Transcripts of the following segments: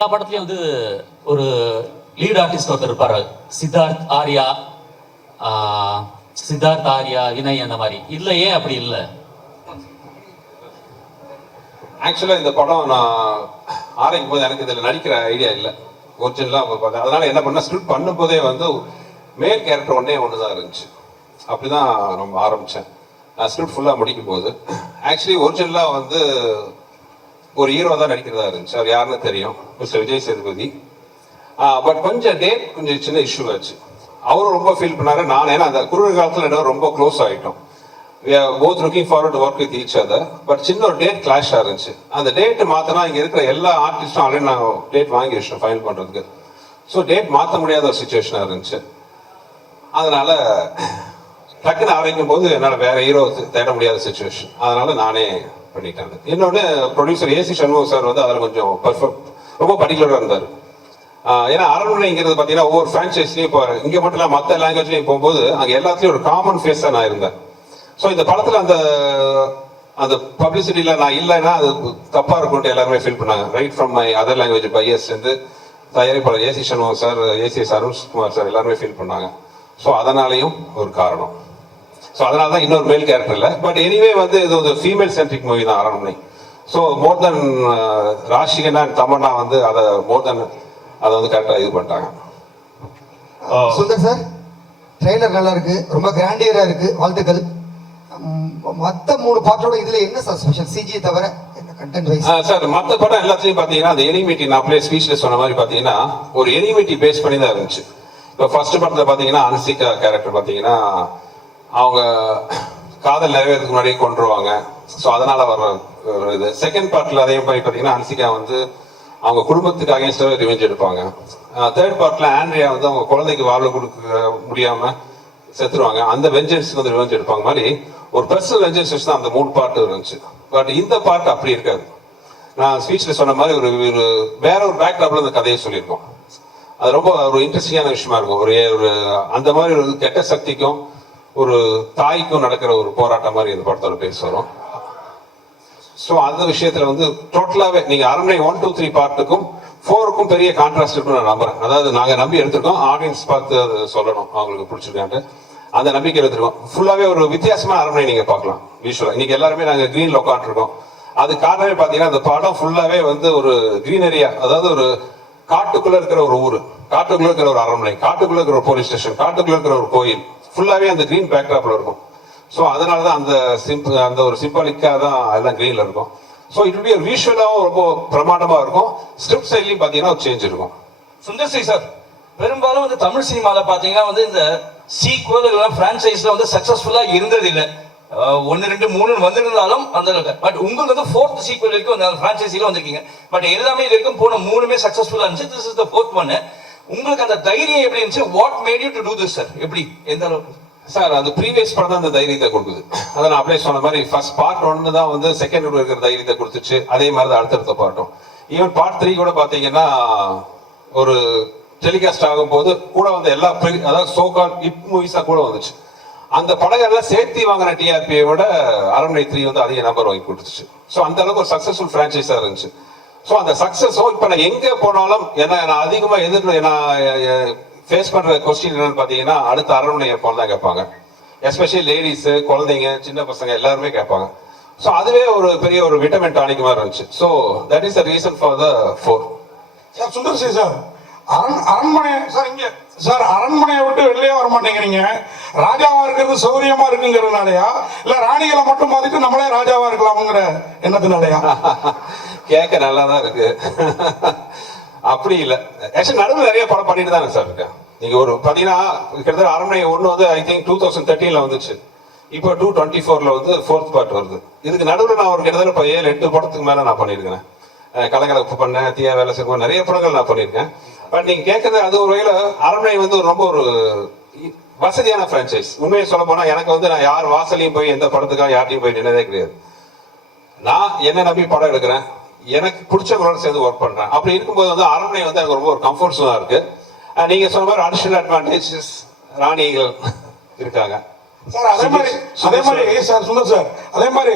எல்லா படத்துலயும் வந்து ஒரு லீட் ஆர்டிஸ்ட் ஒருத்தர் இருப்பாரு. சித்தார்த் ஆர்யா வினய் அந்த மாதிரி. இல்ல ஏன் அப்படி இல்லை? ஆக்சுவலாக இந்த படம் நான் ஆரம்பிக்கும் போது எனக்கு இதில் நடிக்கிற ஐடியா இல்லை ஒரிஜினலாக பார்த்தேன். அதனால என்ன பண்ண ஸ்கிரிப்ட் பண்ணும்போதே வந்து மேல் கேரக்டர் ஒன்று தான் இருந்துச்சு. அப்படி தான் நம்ம ஆரம்பித்தேன். நான் ஸ்கிரிப்ட் ஃபுல்லாக முடிக்கும் போது ஆக்சுவலி ஒரிஜினலாக வந்து ஒரு ஹீரோ தான் நடிக்கிறதா இருந்துச்சு. அவர் யாருன்னு தெரியும், மிஸ்டர் விஜய் சேதுபதி. பட் கொஞ்சம் கொஞ்சம் சின்ன இஷ்யூ ஆச்சு. அவரும் ரொம்ப ஃபீல் பண்ணாரு, நான் ஏன்னா அந்த குறுகிய காலத்தில் ரொம்ப க்ளோஸ் ஆகிட்டோம். we are both looking forward to work with each other. But சின்ன ஒரு டேட் கிளாஷ் இருந்துச்சு. அந்த டேட் மாற்றினா இங்கே இருக்கிற எல்லா ஆர்டிஸ்டும் ஆல்ரெடி நாங்கள் டேட் வாங்கி வச்சிட்டோம் ஃபைனல் பண்ணுறதுக்கு. ஸோ டேட் மாற்ற முடியாத ஒரு சுச்சுவேஷனாக இருந்துச்சு. அதனால டக்குன்னு ஆரம்பிக்கும் போது என்னால் வேற ஹீரோ தேட முடியாத சுச்சுவேஷன். அதனால நானே பண்ணிட்டேன். இன்னொன்று ப்ரொடியூசர் ஏசி சண்முகம் சார் வந்து அதில் கொஞ்சம் ரொம்ப பர்டிகுலராக இருந்தார். ஏன்னா அரண்மனைங்கிறது பார்த்தீங்கன்னா ஒவ்வொரு ஃப்ரான்ச்சைஸ்லையும் இப்போ இங்கே மட்டும் இல்லை மற்ற லாங்குவேஜ்லையும் போகும்போது அங்கே எல்லாத்துலேயும் ஒரு காமன் ஃபேஸாக நான் இருந்தேன். ஸோ இந்த படத்தில் அந்த பப்ளிசிட்டியில் நான் இல்லைன்னா அது தப்பாக இருக்கும்ட்டு எல்லாருமே ஃபீல் பண்ணாங்க. Right from my other language buyers வந்து தயாரிப்பாளர் AC Shanmugam sir, ACS Arunkumar sir எல்லாருமே ஃபீல் பண்ணாங்க. ஸோ அதனாலையும் ஒரு காரணம். ஸோ அதனால தான் இன்னொரு மேல் கேரக்டர் இல்லை. பட் எனிவே வந்து இது ஒரு ஃபீமேல் சென்ட்ரிக் மூவி தான் அரண்மனை. ஸோ மோர் தென் ராஷிகனா தமன்னா வந்து அதை அதை வந்து கரெக்டாக இது பண்ணிட்டாங்க. சுந்தர் சார், ட்ரெய்லர் நல்லா இருக்கு, ரொம்ப கிராண்டியரா இருக்கு, வாழ்த்துக்கள். மற்ற 3 பாட்டோட இதுல என்ன சார் ஸ்பெஷல்? சிஜி தவிர என்ன கண்டென்ட் வைஸ்? சார் மற்ற படம் எல்லாத்தையும் பார்த்தீங்கன்னா அந்த எனிமிட்டி நான் அப்படியே ஸ்பீச்ல சொன்ன மாதிரி பார்த்தீங்கன்னா ஒரு எனிமிட்டி பேஸ் பண்ணி தான் இருந்துச்சு. இப்போ ஃபர்ஸ்ட் படத்தில் பார்த்தீங்கன்னா அன்சிகா கேரக்டர் பார்த்தீங்கன்னா அவங்க காதல் நிறைவேறதுக்கு முன்னாடியே கொண்டுருவாங்க. ஸோ அதனால வர்ற இது. செகண்ட் பார்ட்ல அதே மாதிரி பார்த்தீங்கன்னா அன்சிகா வந்து அவங்க குடும்பத்துக்கு அகேன்ஸ்டாக ரிவெஞ்ச் எடுப்பாங்க. தேர்ட் பார்ட்ல ஆண்ட்ரியா வந்து அவங்க குழந்தைக்கு வாழ்வு கொடுக்க முடியாம செத்துருவாங்க. அந்த வெஞ்சன்ஸ்க்கு வந்து ரிவெஞ்ச் எடுப்பாங்க மாதிரி ஒரு பர்சனல் வெஞ்சன்ஸ் தான் அந்த 3 பார்ட் இருந்துச்சு. பட் இந்த பார்ட் அப்படி இருக்காது. நான் ஸ்பீச்ல சொன்ன மாதிரி ஒரு வேற ஒரு பேக்ராப்ல அந்த கதையை சொல்லியிருக்கோம். அது ரொம்ப ஒரு இன்ட்ரெஸ்டிங்கான விஷயமா இருக்கும். ஒரு அந்த மாதிரி ஒரு கெட்ட சக்திக்கும் ஒரு தாய்க்கும் நடக்கிற ஒரு போராட்டம் மாதிரி இந்த படத்தோட பேச வரும். ஸோ அந்த விஷயத்துல வந்து டோட்டலாவே நீங்க அரண்மனை 1, 2, 3 பார்ட்டுக்கும் 4க்கும் பெரிய கான்ட்ராஸ்ட் இருக்குன்னு நான் நம்புறேன். அதாவது நாங்க நம்பி எடுத்திருக்கோம், ஆடியன்ஸ் பார்த்து அது சொல்லணும் அவங்களுக்கு பிடிச்சிருக்கான்ட்டு அந்த நம்பிக்கை எடுத்திருக்கோம். ஃபுல்லாவே ஒரு வித்தியாசமான அரண்மனை நீங்க பார்க்கலாம் விஷுவலா. இன்னைக்கு எல்லாருமே நாங்க கிரீன்ல உட்காந்துருக்கோம். அது காரணமே பாத்தீங்கன்னா அந்த படம் ஃபுல்லாவே வந்து ஒரு கிரீனரியா, அதாவது ஒரு காட்டுக்குள்ள இருக்கிற ஒரு ஊரு, காட்டுக்குள்ள இருக்கிற ஒரு அரண்மனை, காட்டுக்குள்ள இருக்கிற ஒரு போலீஸ் ஸ்டேஷன், காட்டுக்குள்ள இருக்கிற ஒரு கோயில், ஃபுல்லாவே அந்த கிரீன் பேக்ராப்ல இருக்கும். ஸோ அதனாலதான் அந்த ஒரு சிம்பாலிக்கா தான் எல்லாம் கிரீன்ல இருக்கும். ஸோ இட் பி விஷுவலாவும் ரொம்ப பிரமாண்டமா இருக்கும். ஸ்கிரிப்ட் சைட்லயும் பாத்தீங்கன்னா ஒரு சேஞ்ச் இருக்கும். சுந்தர் சி சார், பெரும்பாலும் வந்து தமிழ் சினிமால பாத்தீங்கன்னா வந்து இந்த சீக்வல் இல்லைன்னா பிரான்சைஸ்ல வந்து சக்சஸ்ஃபுல்லா இருந்தது இல்லை. 1, 2, 3 வந்திருந்தாலும் அந்த பட் உங்களுக்கு வந்து 4th சீக்வல் வரைக்கும் அந்த பிரான்சைஸில வந்திருக்கீங்க. பட் எல்லாமே இது வரைக்கும் போன 3மே சக்சஸ்ஃபுல்லா இருந்துச்சு. This is the 4th one. உங்களுக்கு அந்த தைரியம் எப்படி இருந்துச்சு? What made you to to this sir? எப்படி, எந்த அளவுக்கு சார்? அது ப்ரீவியஸ் படம் தான் அந்த தைரியத்தை கொடுக்குது. அதை நான் அப்படியே சொன்ன மாதிரி ஃபர்ஸ்ட் பார்ட் 1 தான் வந்து செகண்ட் இருக்கிற தைரியத்தை கொடுத்துச்சு. அதே மாதிரி தான் அடுத்தடுத்த பார்ட்டும். ஈவன் பார்ட் 3 கூட பாத்தீங்கன்னா ஒரு டெலிகாஸ்ட் ஆகும் போது கூட வந்து எல்லா அதாவது சோகால் ஹிட் மூவிஸா கூட வந்துச்சு. அந்த படங்கள்லாம் சேர்த்து வாங்கின டிஆர்பியை விட அரண்மனை 3 வந்து அதிக நம்பர் வாங்கி கொடுத்துச்சு. ஸோ அந்த அளவுக்கு ஒரு சக்சஸ்ஃபுல் பிரான்ச்சைஸா இருந்துச்சு. ஸோ அந்த சக்சஸோ இப்போ நான் எங்க போனாலும் நான் அதிகமாக நான் ஃபேஸ் பண்ற கொஸ்டின் என்னன்னு பாத்தீங்கன்னா அடுத்த அரண்மனை எப்போ தான் கேட்பாங்க. எஸ்பெஷலி லேடிஸ், குழந்தைங்க, சின்ன பசங்க எல்லாருமே கேட்பாங்க. ஸோ அதுவே ஒரு பெரிய ஒரு விட்டமின் டானிக் மாதிரி இருந்துச்சு. So that is the reason for the 4. Sir Sundar C sir, அரண்மனை சார் இங்க சார் அரண்மனையை விட்டு வெளியே வர மாட்டேங்கிறீங்க. ராஜாவா இருக்கிறது சௌரியமா இருக்குங்கிறதுனாலயா, இல்ல ராணிகளை மட்டும் பார்த்துட்டு நம்மளே ராஜாவா இருக்கலாம்ங்கிற எண்ணத்தினாலயா? கேட்க நல்லா தான் இருக்கு. அப்படி இல்லை. ஆக்சுவலி நடுவில் நிறைய படம் பண்ணிட்டு தானே சார் இருக்கேன். நீங்க ஒரு பாத்தீங்கன்னா கிட்டத்தட்ட அரண்மனை 1 வந்து ஐ திங்க் 2013ல வந்துச்சு. இப்போ 2024ல வந்து 4th பார்ட் வருது. இதுக்கு நடுவில் நான் ஒரு கிட்டத்தட்ட 7-8 படத்துக்கு மேல நான் பண்ணியிருக்கேன். கலகலப்பு பண்ணேன், தீயா வேலை செய்வோம், நிறைய படங்கள் நான் பண்ணியிருக்கேன். பட் நீங்க கேட்கறது அது ஒரு வகையில அரண்மனை வந்து ரொம்ப ஒரு வசதியான பிரான்ச்சைஸ். உண்மையை சொல்ல போனா எனக்கு வந்து நான் யார் வாசலையும் போய் எந்த படத்துக்காக யார்ட்டையும் போய் நின்னதே கிடையாது. நான் என்ன நம்பி படம் எடுக்கிறேன், எனக்கு பிடிச்சவங்களோட சேர்ந்து ஒர்க் பண்றேன். அப்படி இருக்கும்போது வந்து அரண்மனை வந்து எனக்கு ரொம்ப ஒரு கம்ஃபர்ட் ஜோனா இருக்கு. நீங்க சொன்ன மாதிரி அடிஷனல் அட்வான்டேஜஸ் ராணிகள் இருக்காங்க. சார் அதே மாதிரி சார் சுந்தர் சார் அதே மாதிரி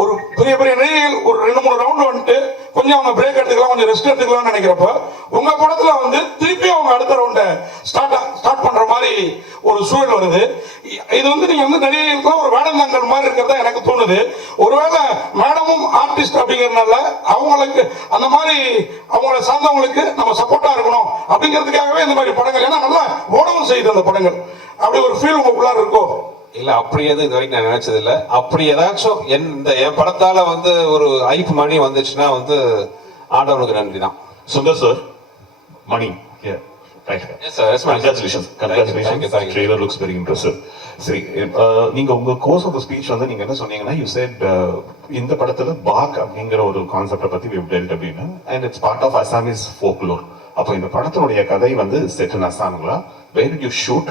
ஒரு பெரிய பெரிய நடிகைகள் ஒரு 2-3 ரவுண்ட் வந்துட்டு கொஞ்சம் அவங்க பிரேக் எடுத்துக்கலாம், கொஞ்சம் ரெஸ்ட் எடுத்துக்கலாம்னு நினைக்கிறப்ப உங்க படத்துல வந்து திருப்பி அவங்க அடுத்த ரவுண்டை ஸ்டார்ட் பண்ற மாதிரி ஒரு சூழல் வருது. இது வந்து நீங்க வந்து நடிகைகளுக்குலாம் ஒரு வேடந்தாங்கல் மாதிரி இருக்கிறதா எனக்கு தோணுது. ஒருவேளை மேடமும் ஆர்டிஸ்ட் அப்படிங்கிறதுனால அவங்களுக்கு அந்த மாதிரி அவங்கள சார்ந்தவங்களுக்கு நம்ம சப்போர்ட்டா இருக்கணும் அப்படிங்கிறதுக்காகவே இந்த மாதிரி படங்கள், ஏன்னா நல்லா ஓடவும் செய்யுது அந்த படங்கள், அப்படி ஒரு ஃபீல் உங்களுக்குள்ளார இருக்கும். இல்ல அப்படி எதுவும் இது வரைக்கும் நான் நினைச்சது இல்ல. அப்படி ஏதாச்சும் என் படத்தால வந்து ஒரு ஐப்பு மணி வந்துச்சுன்னா வந்து ஆண்டவனுக்கு நன்றி தான். Sundar sir, money, right. Yes sir, yes, Congratulations. Thank you. Trailer looks very impressive. சரி, நீங்க உங்க கோர்ஸ் ஆஃப் ஸ்பீச் வந்து நீங்க என்ன சொன்னீங்கன்னா, you said இந்த படத்துல பாக் அப்படிங்கிற ஒரு கான்செப்டை பத்தி we've dealt அப்படின்னு, and it's part of Assamese folklore. அப்போ இந்த படத்தினுடைய கதை வந்து set in Assamங்களா? Where did you shoot?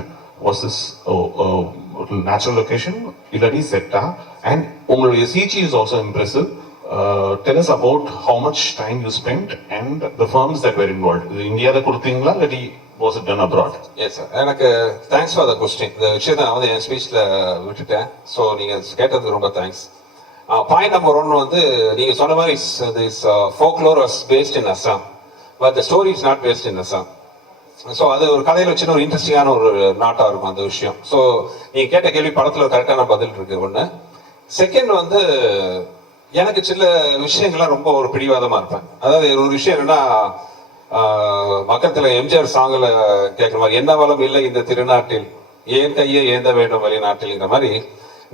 Was this natural location இல்லாட்டி செட்டா? And உங்களுடைய CG is also impressive. Tell us about how much time you spent and the firms that were involved. இந்தியாவில் கொடுத்தீங்களா இல்லாட்டி was it done abroad? Yes sir, எனக்கு thanks for the question. இந்த விஷயத்தை நான் வந்து என் ஸ்பீச்ல விட்டுட்டேன். ஸோ நீங்க கேட்டதுக்கு ரொம்ப தேங்க்ஸ். பாயிண்ட் நம்பர் 1 வந்து நீங்க சொன்ன மாதிரி this folklore was based in Assam, but the story is not based in Assam. So அது ஒரு கதையில் வச்சுன்னு ஒரு இன்ட்ரெஸ்டிங்கான ஒரு நாட்டா இருக்கும் அந்த விஷயம். ஸோ நீங்க கேட்ட கேள்வி படத்துல ஒரு கரெக்டான பதில் இருக்கு ஒண்ணு. செகண்ட் வந்து எனக்கு சில விஷயங்கள்லாம் ரொம்ப ஒரு பிடிவாதமா இருப்பேன். அதாவது ஒரு விஷயம் என்னன்னா, மக்கத்துல எம்ஜிஆர் சாங்ல கேட்குற மாதிரி என்ன வளம் இல்லை இந்த திருநாட்டில் ஏன் கையை ஏந்த வேண்டும் வெளிநாட்டில்ங்கிற மாதிரி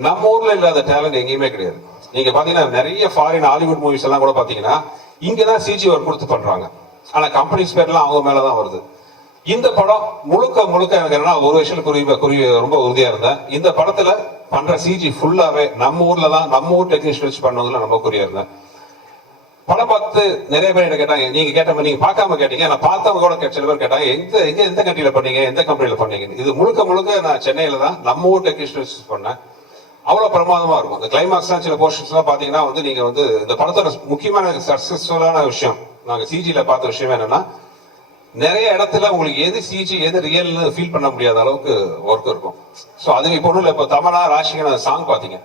நம்ம ஊர்ல இல்லாத டேலண்ட் எங்கேயுமே கிடையாது. நீங்க பாத்தீங்கன்னா நிறைய ஃபாரின் ஹாலிவுட் மூவிஸ் எல்லாம் கூட பாத்தீங்கன்னா இங்கதான் சிஜி ஒர்க் கொடுத்து பண்றாங்க, ஆனா கம்பெனிஸ் பேர்லாம் அவங்க மேலதான் வருது. இந்த படம் முழுக்க எனக்கு என்னன்னா ஒரு விஷயம் ரொம்ப உறுதியா இருந்தேன். இந்த படத்துல பண்ற சிஜி ஃபுல்லாவே நம்ம ஊர்ல தான், நம்ம ஊர் டெக்னீஷியன் வச்சு பண்ணதுல ரொம்ப குறியா இருந்தேன். படம் பார்த்து நிறைய பேர் என்ன கேட்டாங்க, நீங்க கேட்ட மாதிரி நீங்க பார்க்காம கேட்டீங்க, நான் பார்த்தவங்க கூட சில பேர் கேட்டாங்க எந்த கண்ட்ரியில பண்ணீங்க, எந்த கம்பெனியில பண்ணீங்க. இது முழுக்க நான் சென்னையில தான் நம்ம ஊர் டெக்னீஷியன் வச்சு பண்ணேன். அவ்வளவு பிரமாதமா இருக்கும். இந்த கிளைமாக்ஸ் சில போர்ஷன்ஸ் எல்லாம் பாத்தீங்கன்னா வந்து நீங்க வந்து இந்த படத்தோட முக்கியமான சக்சஸ்ஃபுல்லான விஷயம் நாங்க சிஜில பார்த்த விஷயம் என்னன்னா, நிறைய இடத்துல உங்களுக்கு எது சிஜி எது ரியல்னு ஃபீல் பண்ண முடியாத அளவுக்கு ஒர்க் இருக்கும். ஸோ அது இப்போ ஒன்றும் இல்லை. இப்போ தமனா ராஷிகன் சாங் பார்த்தீங்க,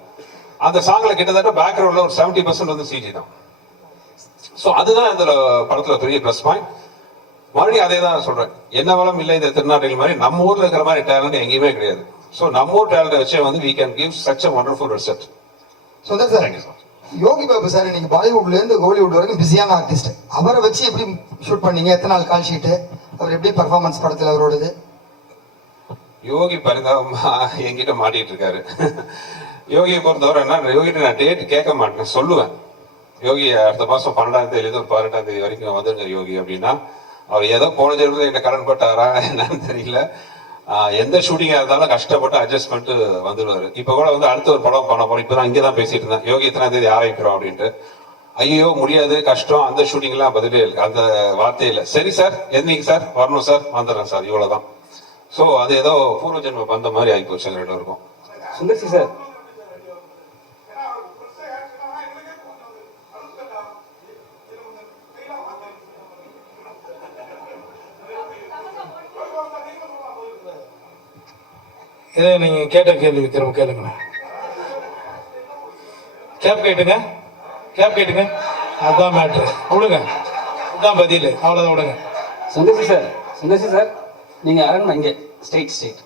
அந்த சாங்ல கிட்டத்தட்ட பேக்ரவுண்ட்ல ஒரு 70% வந்து சிஜி தான். ஸோ அதுதான் இந்த படத்துல பெரிய ப்ளஸ் பாயிண்ட். மறுபடியும் அதே தான் சொல்றேன், என்ன வளம் இல்லை இந்த திருநாட்டில் மாதிரி நம்ம ஊர்ல இருக்கிற மாதிரி டேலண்ட் எங்கேயுமே கிடையாது. ஸோ நம்ம ஊர் டேலண்ட் வச்சே வந்து we can give such a wonderful result. Sundar sir, Yogi Babu sir இன்னைக்கு பாலிவுட்ல இருந்து ஹாலிவுட் வரைக்கும் பிஸியான ஆர்டிஸ்ட். அவரை வச்சு எப்படி ஷூட் பண்ணீங்க? எத்தனை நாள் கால் ஷீட்டு? அவர் எப்படி பர்ஃபார்மன்ஸ் படத்தில் அவரோடது? யோகி பரிதாபமா என்கிட்ட மாட்டிட்டு இருக்காரு. யோகியை பொறுத்தவரை என்ன, யோகிட்ட நான் டேட் கேட்க மாட்டேன், சொல்லுவேன். யோகி அடுத்த மாசம் 12ஆம் தேதி 18ஆம் தேதி வரைக்கும் வந்துருங்க யோகி அப்படின்னா, அவர் ஏதோ போன ஜென்மத்தில் என்ன கடன் பட்டாரா என்னன்னு தெரியல. எந்த ஷூட்டிங்கா இருந்தாலும் கஷ்டப்பட்டு அட்ஜஸ்ட் பண்ணிட்டு வந்துடுவாரு. இப்ப கூட வந்து அடுத்த ஒரு படம் பண்ண போறோம். இப்பதான் இங்கதான் பேசிட்டு இருந்தேன், யோகி எத்தனாம் தேதி ஆரம்பிக்கிறோம் அப்படின்ட்டு. ஐயோ முடியாது, கஷ்டம், அந்த ஷூட்டிங் எல்லாம் பதிலே இல்லை, அந்த வார்த்தையே இல்லை. சரி சார், என்னைக்கு சார் வரணும் சார், வந்துடுறேன் சார், இவ்வளவுதான். ஸோ அது ஏதோ பூர்வ ஜென்ம பந்த மாதிரி ஆகி போச்சு ரெண்டு இருக்கும். சுந்தர்சி சார், இதை நீங்க கேட்ட கேள்வி திரும்ப கேளுங்களேன். கேப் கேட்டுங்க, அதுதான் மேட்ரு. விடுங்க, அதுதான் பதில், அவ்வளோதான், விடுங்க. சுந்தர்சி சார், நீங்க அரண்மனை இங்கே ஸ்டேட்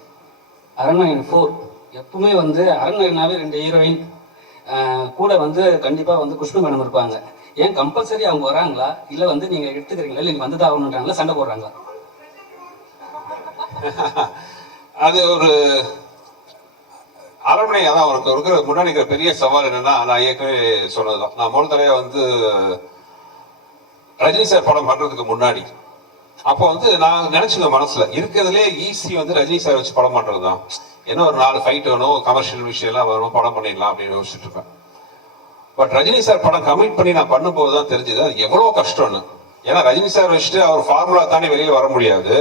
அரண்மனை 4 எப்பவுமே வந்து அரண்மனைனாவே 2 ஹீரோயின் கூட வந்து கண்டிப்பா வந்து குஷ்பு மேடம் இருப்பாங்க. ஏன் கம்பல்சரி அவங்க வராங்களா, இல்ல வந்து நீங்க எடுத்துக்கிறீங்களா, இல்லை நீங்க வந்துதான் ஆகணுன்றாங்களா, சண்டை போடுறாங்களா? அது ஒரு அரண்மனை. அதான் இருக்கிற முன்னாடி இருக்கிற பெரிய சவால் என்னன்னா, நான் ஏற்கனவே சொன்னதுதான். நான் முதல் தடவை வந்து ரஜினி சார் படம் பண்றதுக்கு முன்னாடி அப்போ வந்து நான் நினைச்சுங்க மனசுல இருக்கிறதுலே ஈஸி வந்து ரஜினி சார் வச்சு படம் பண்றதுதான். ஏன்னா ஒரு 4 ஃபைட் வேணும், கமர்ஷியல் விஷயம் எல்லாம் வரும், படம் பண்ணிடலாம் அப்படின்னு யோசிச்சுட்டு இருப்பேன். பட் ரஜினி சார் படம் கமிட் பண்ணி நான் பண்ணும்போது தான் தெரிஞ்சது அது எவ்வளவு கஷ்டம்னு. ஏன்னா ரஜினி சார் வச்சுட்டு அவர் ஃபார்முலா தாண்டி வெளியில வர முடியாது.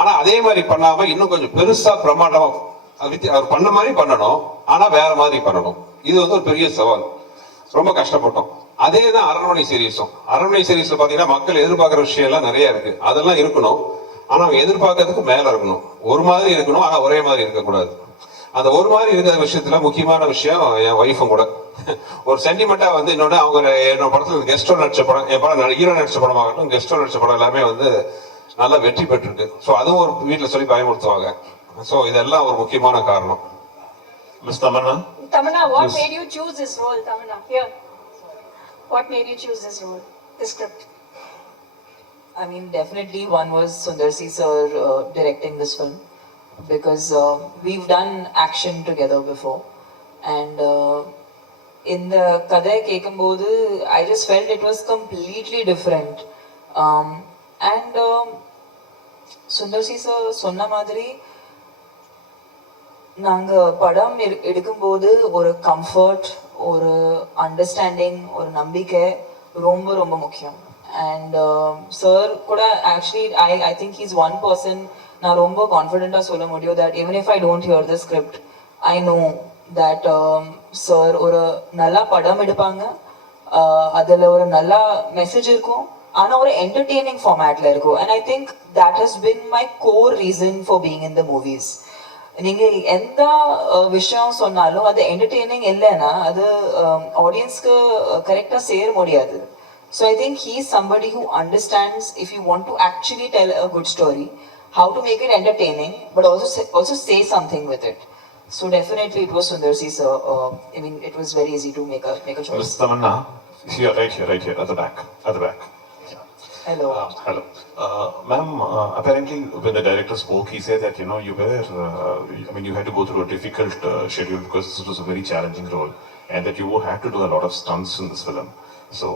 ஆனா அதே மாதிரி பண்ணாம இன்னும் கொஞ்சம் பெருசா பிரமாண்டமா அவர் பண்ண மாதிரி பண்ணணும், ஆனா வேற மாதிரி பண்ணணும். இது வந்து ஒரு பெரிய சவால், ரொம்ப கஷ்டப்பட்டோம். அதே தான் அரண்மனை சீரீஸும். அரண்மனை சீரீஸ்ல பாத்தீங்கன்னா மக்கள் எதிர்பார்க்கிற விஷயம் எல்லாம் நிறைய இருக்கு, அதெல்லாம் இருக்கணும். ஆனா அவங்க எதிர்பார்க்கறதுக்கு மேல இருக்கணும், ஒரு மாதிரி இருக்கணும், ஆனா ஒரே மாதிரி இருக்கக்கூடாது. அந்த ஒரு மாதிரி இருக்கிற விஷயத்துல முக்கியமான விஷயம் என் ஒய்ஃபும் கூட ஒரு சென்டிமெண்டா வந்து இன்னொன்னு அவங்க என்னோட படத்துல கெஸ்டோ நடிச்ச படம், என் படம் ஹீரோ நடிச்ச படமாகட்டும், கெஸ்டோ நடிச்ச படம் எல்லாமே வந்து நல்லா வெற்றி பெற்றிருக்கு. ஸோ அதுவும் ஒரு வீட்டுல சொல்லி பயமுறுத்துவாங்க. ஸோ இதெல்லாம் ஒரு முக்கியமான காரணம். Miss Tamannaah, Tamanna, what made you choose this role, Tamanna? Here. What made you choose this role, this script? I mean, definitely one was Sundar C sir directing this film, because we've done action together before, and in the Kadai Kekambodu, I just felt it was completely different. And Sundar C sir sonna madri நாங்க படம் எடுக்கும்போது ஒரு comfort, ஒரு understanding, ஒரு நம்பிக்கை ரொம்ப ரொம்ப முக்கியம். அண்ட் சார் கூட actually I think he's one person நான் ரொம்ப கான்ஃபிடென்ட்டாக சொல்ல முடியும் that even if I don't here the script I know that sir ஒரு நல்லா படம் எடுப்பாங்க, அதில் ஒரு நல்ல மெசேஜ் இருக்கும், ஆனால் ஒரு என்டர்டெய்னிங் ஃபார்மேட்ல இருக்கும். And I think that has been my core reason for being in the movies. நீங்க எந்த விஷயம் சொன்னாலும் அது என்டர்டெய்னிங் இல்லைன்னா அது ஆடியன்ஸ்க்கு கரெக்டா சேர முடியாது. So I think he is somebody who understands if you want to actually tell a good story, how to make it entertaining but also say something with it. So definitely it was Sundar C sir. I mean, it was very easy to make a choice. Miss Tamanna, here, right here, at the back. Hello. Hello. Ma'am, apparently when the director spoke, he said that, you were, you had to go through a difficult schedule because this was a very challenging role, and that you had to do a lot of stunts in this film. So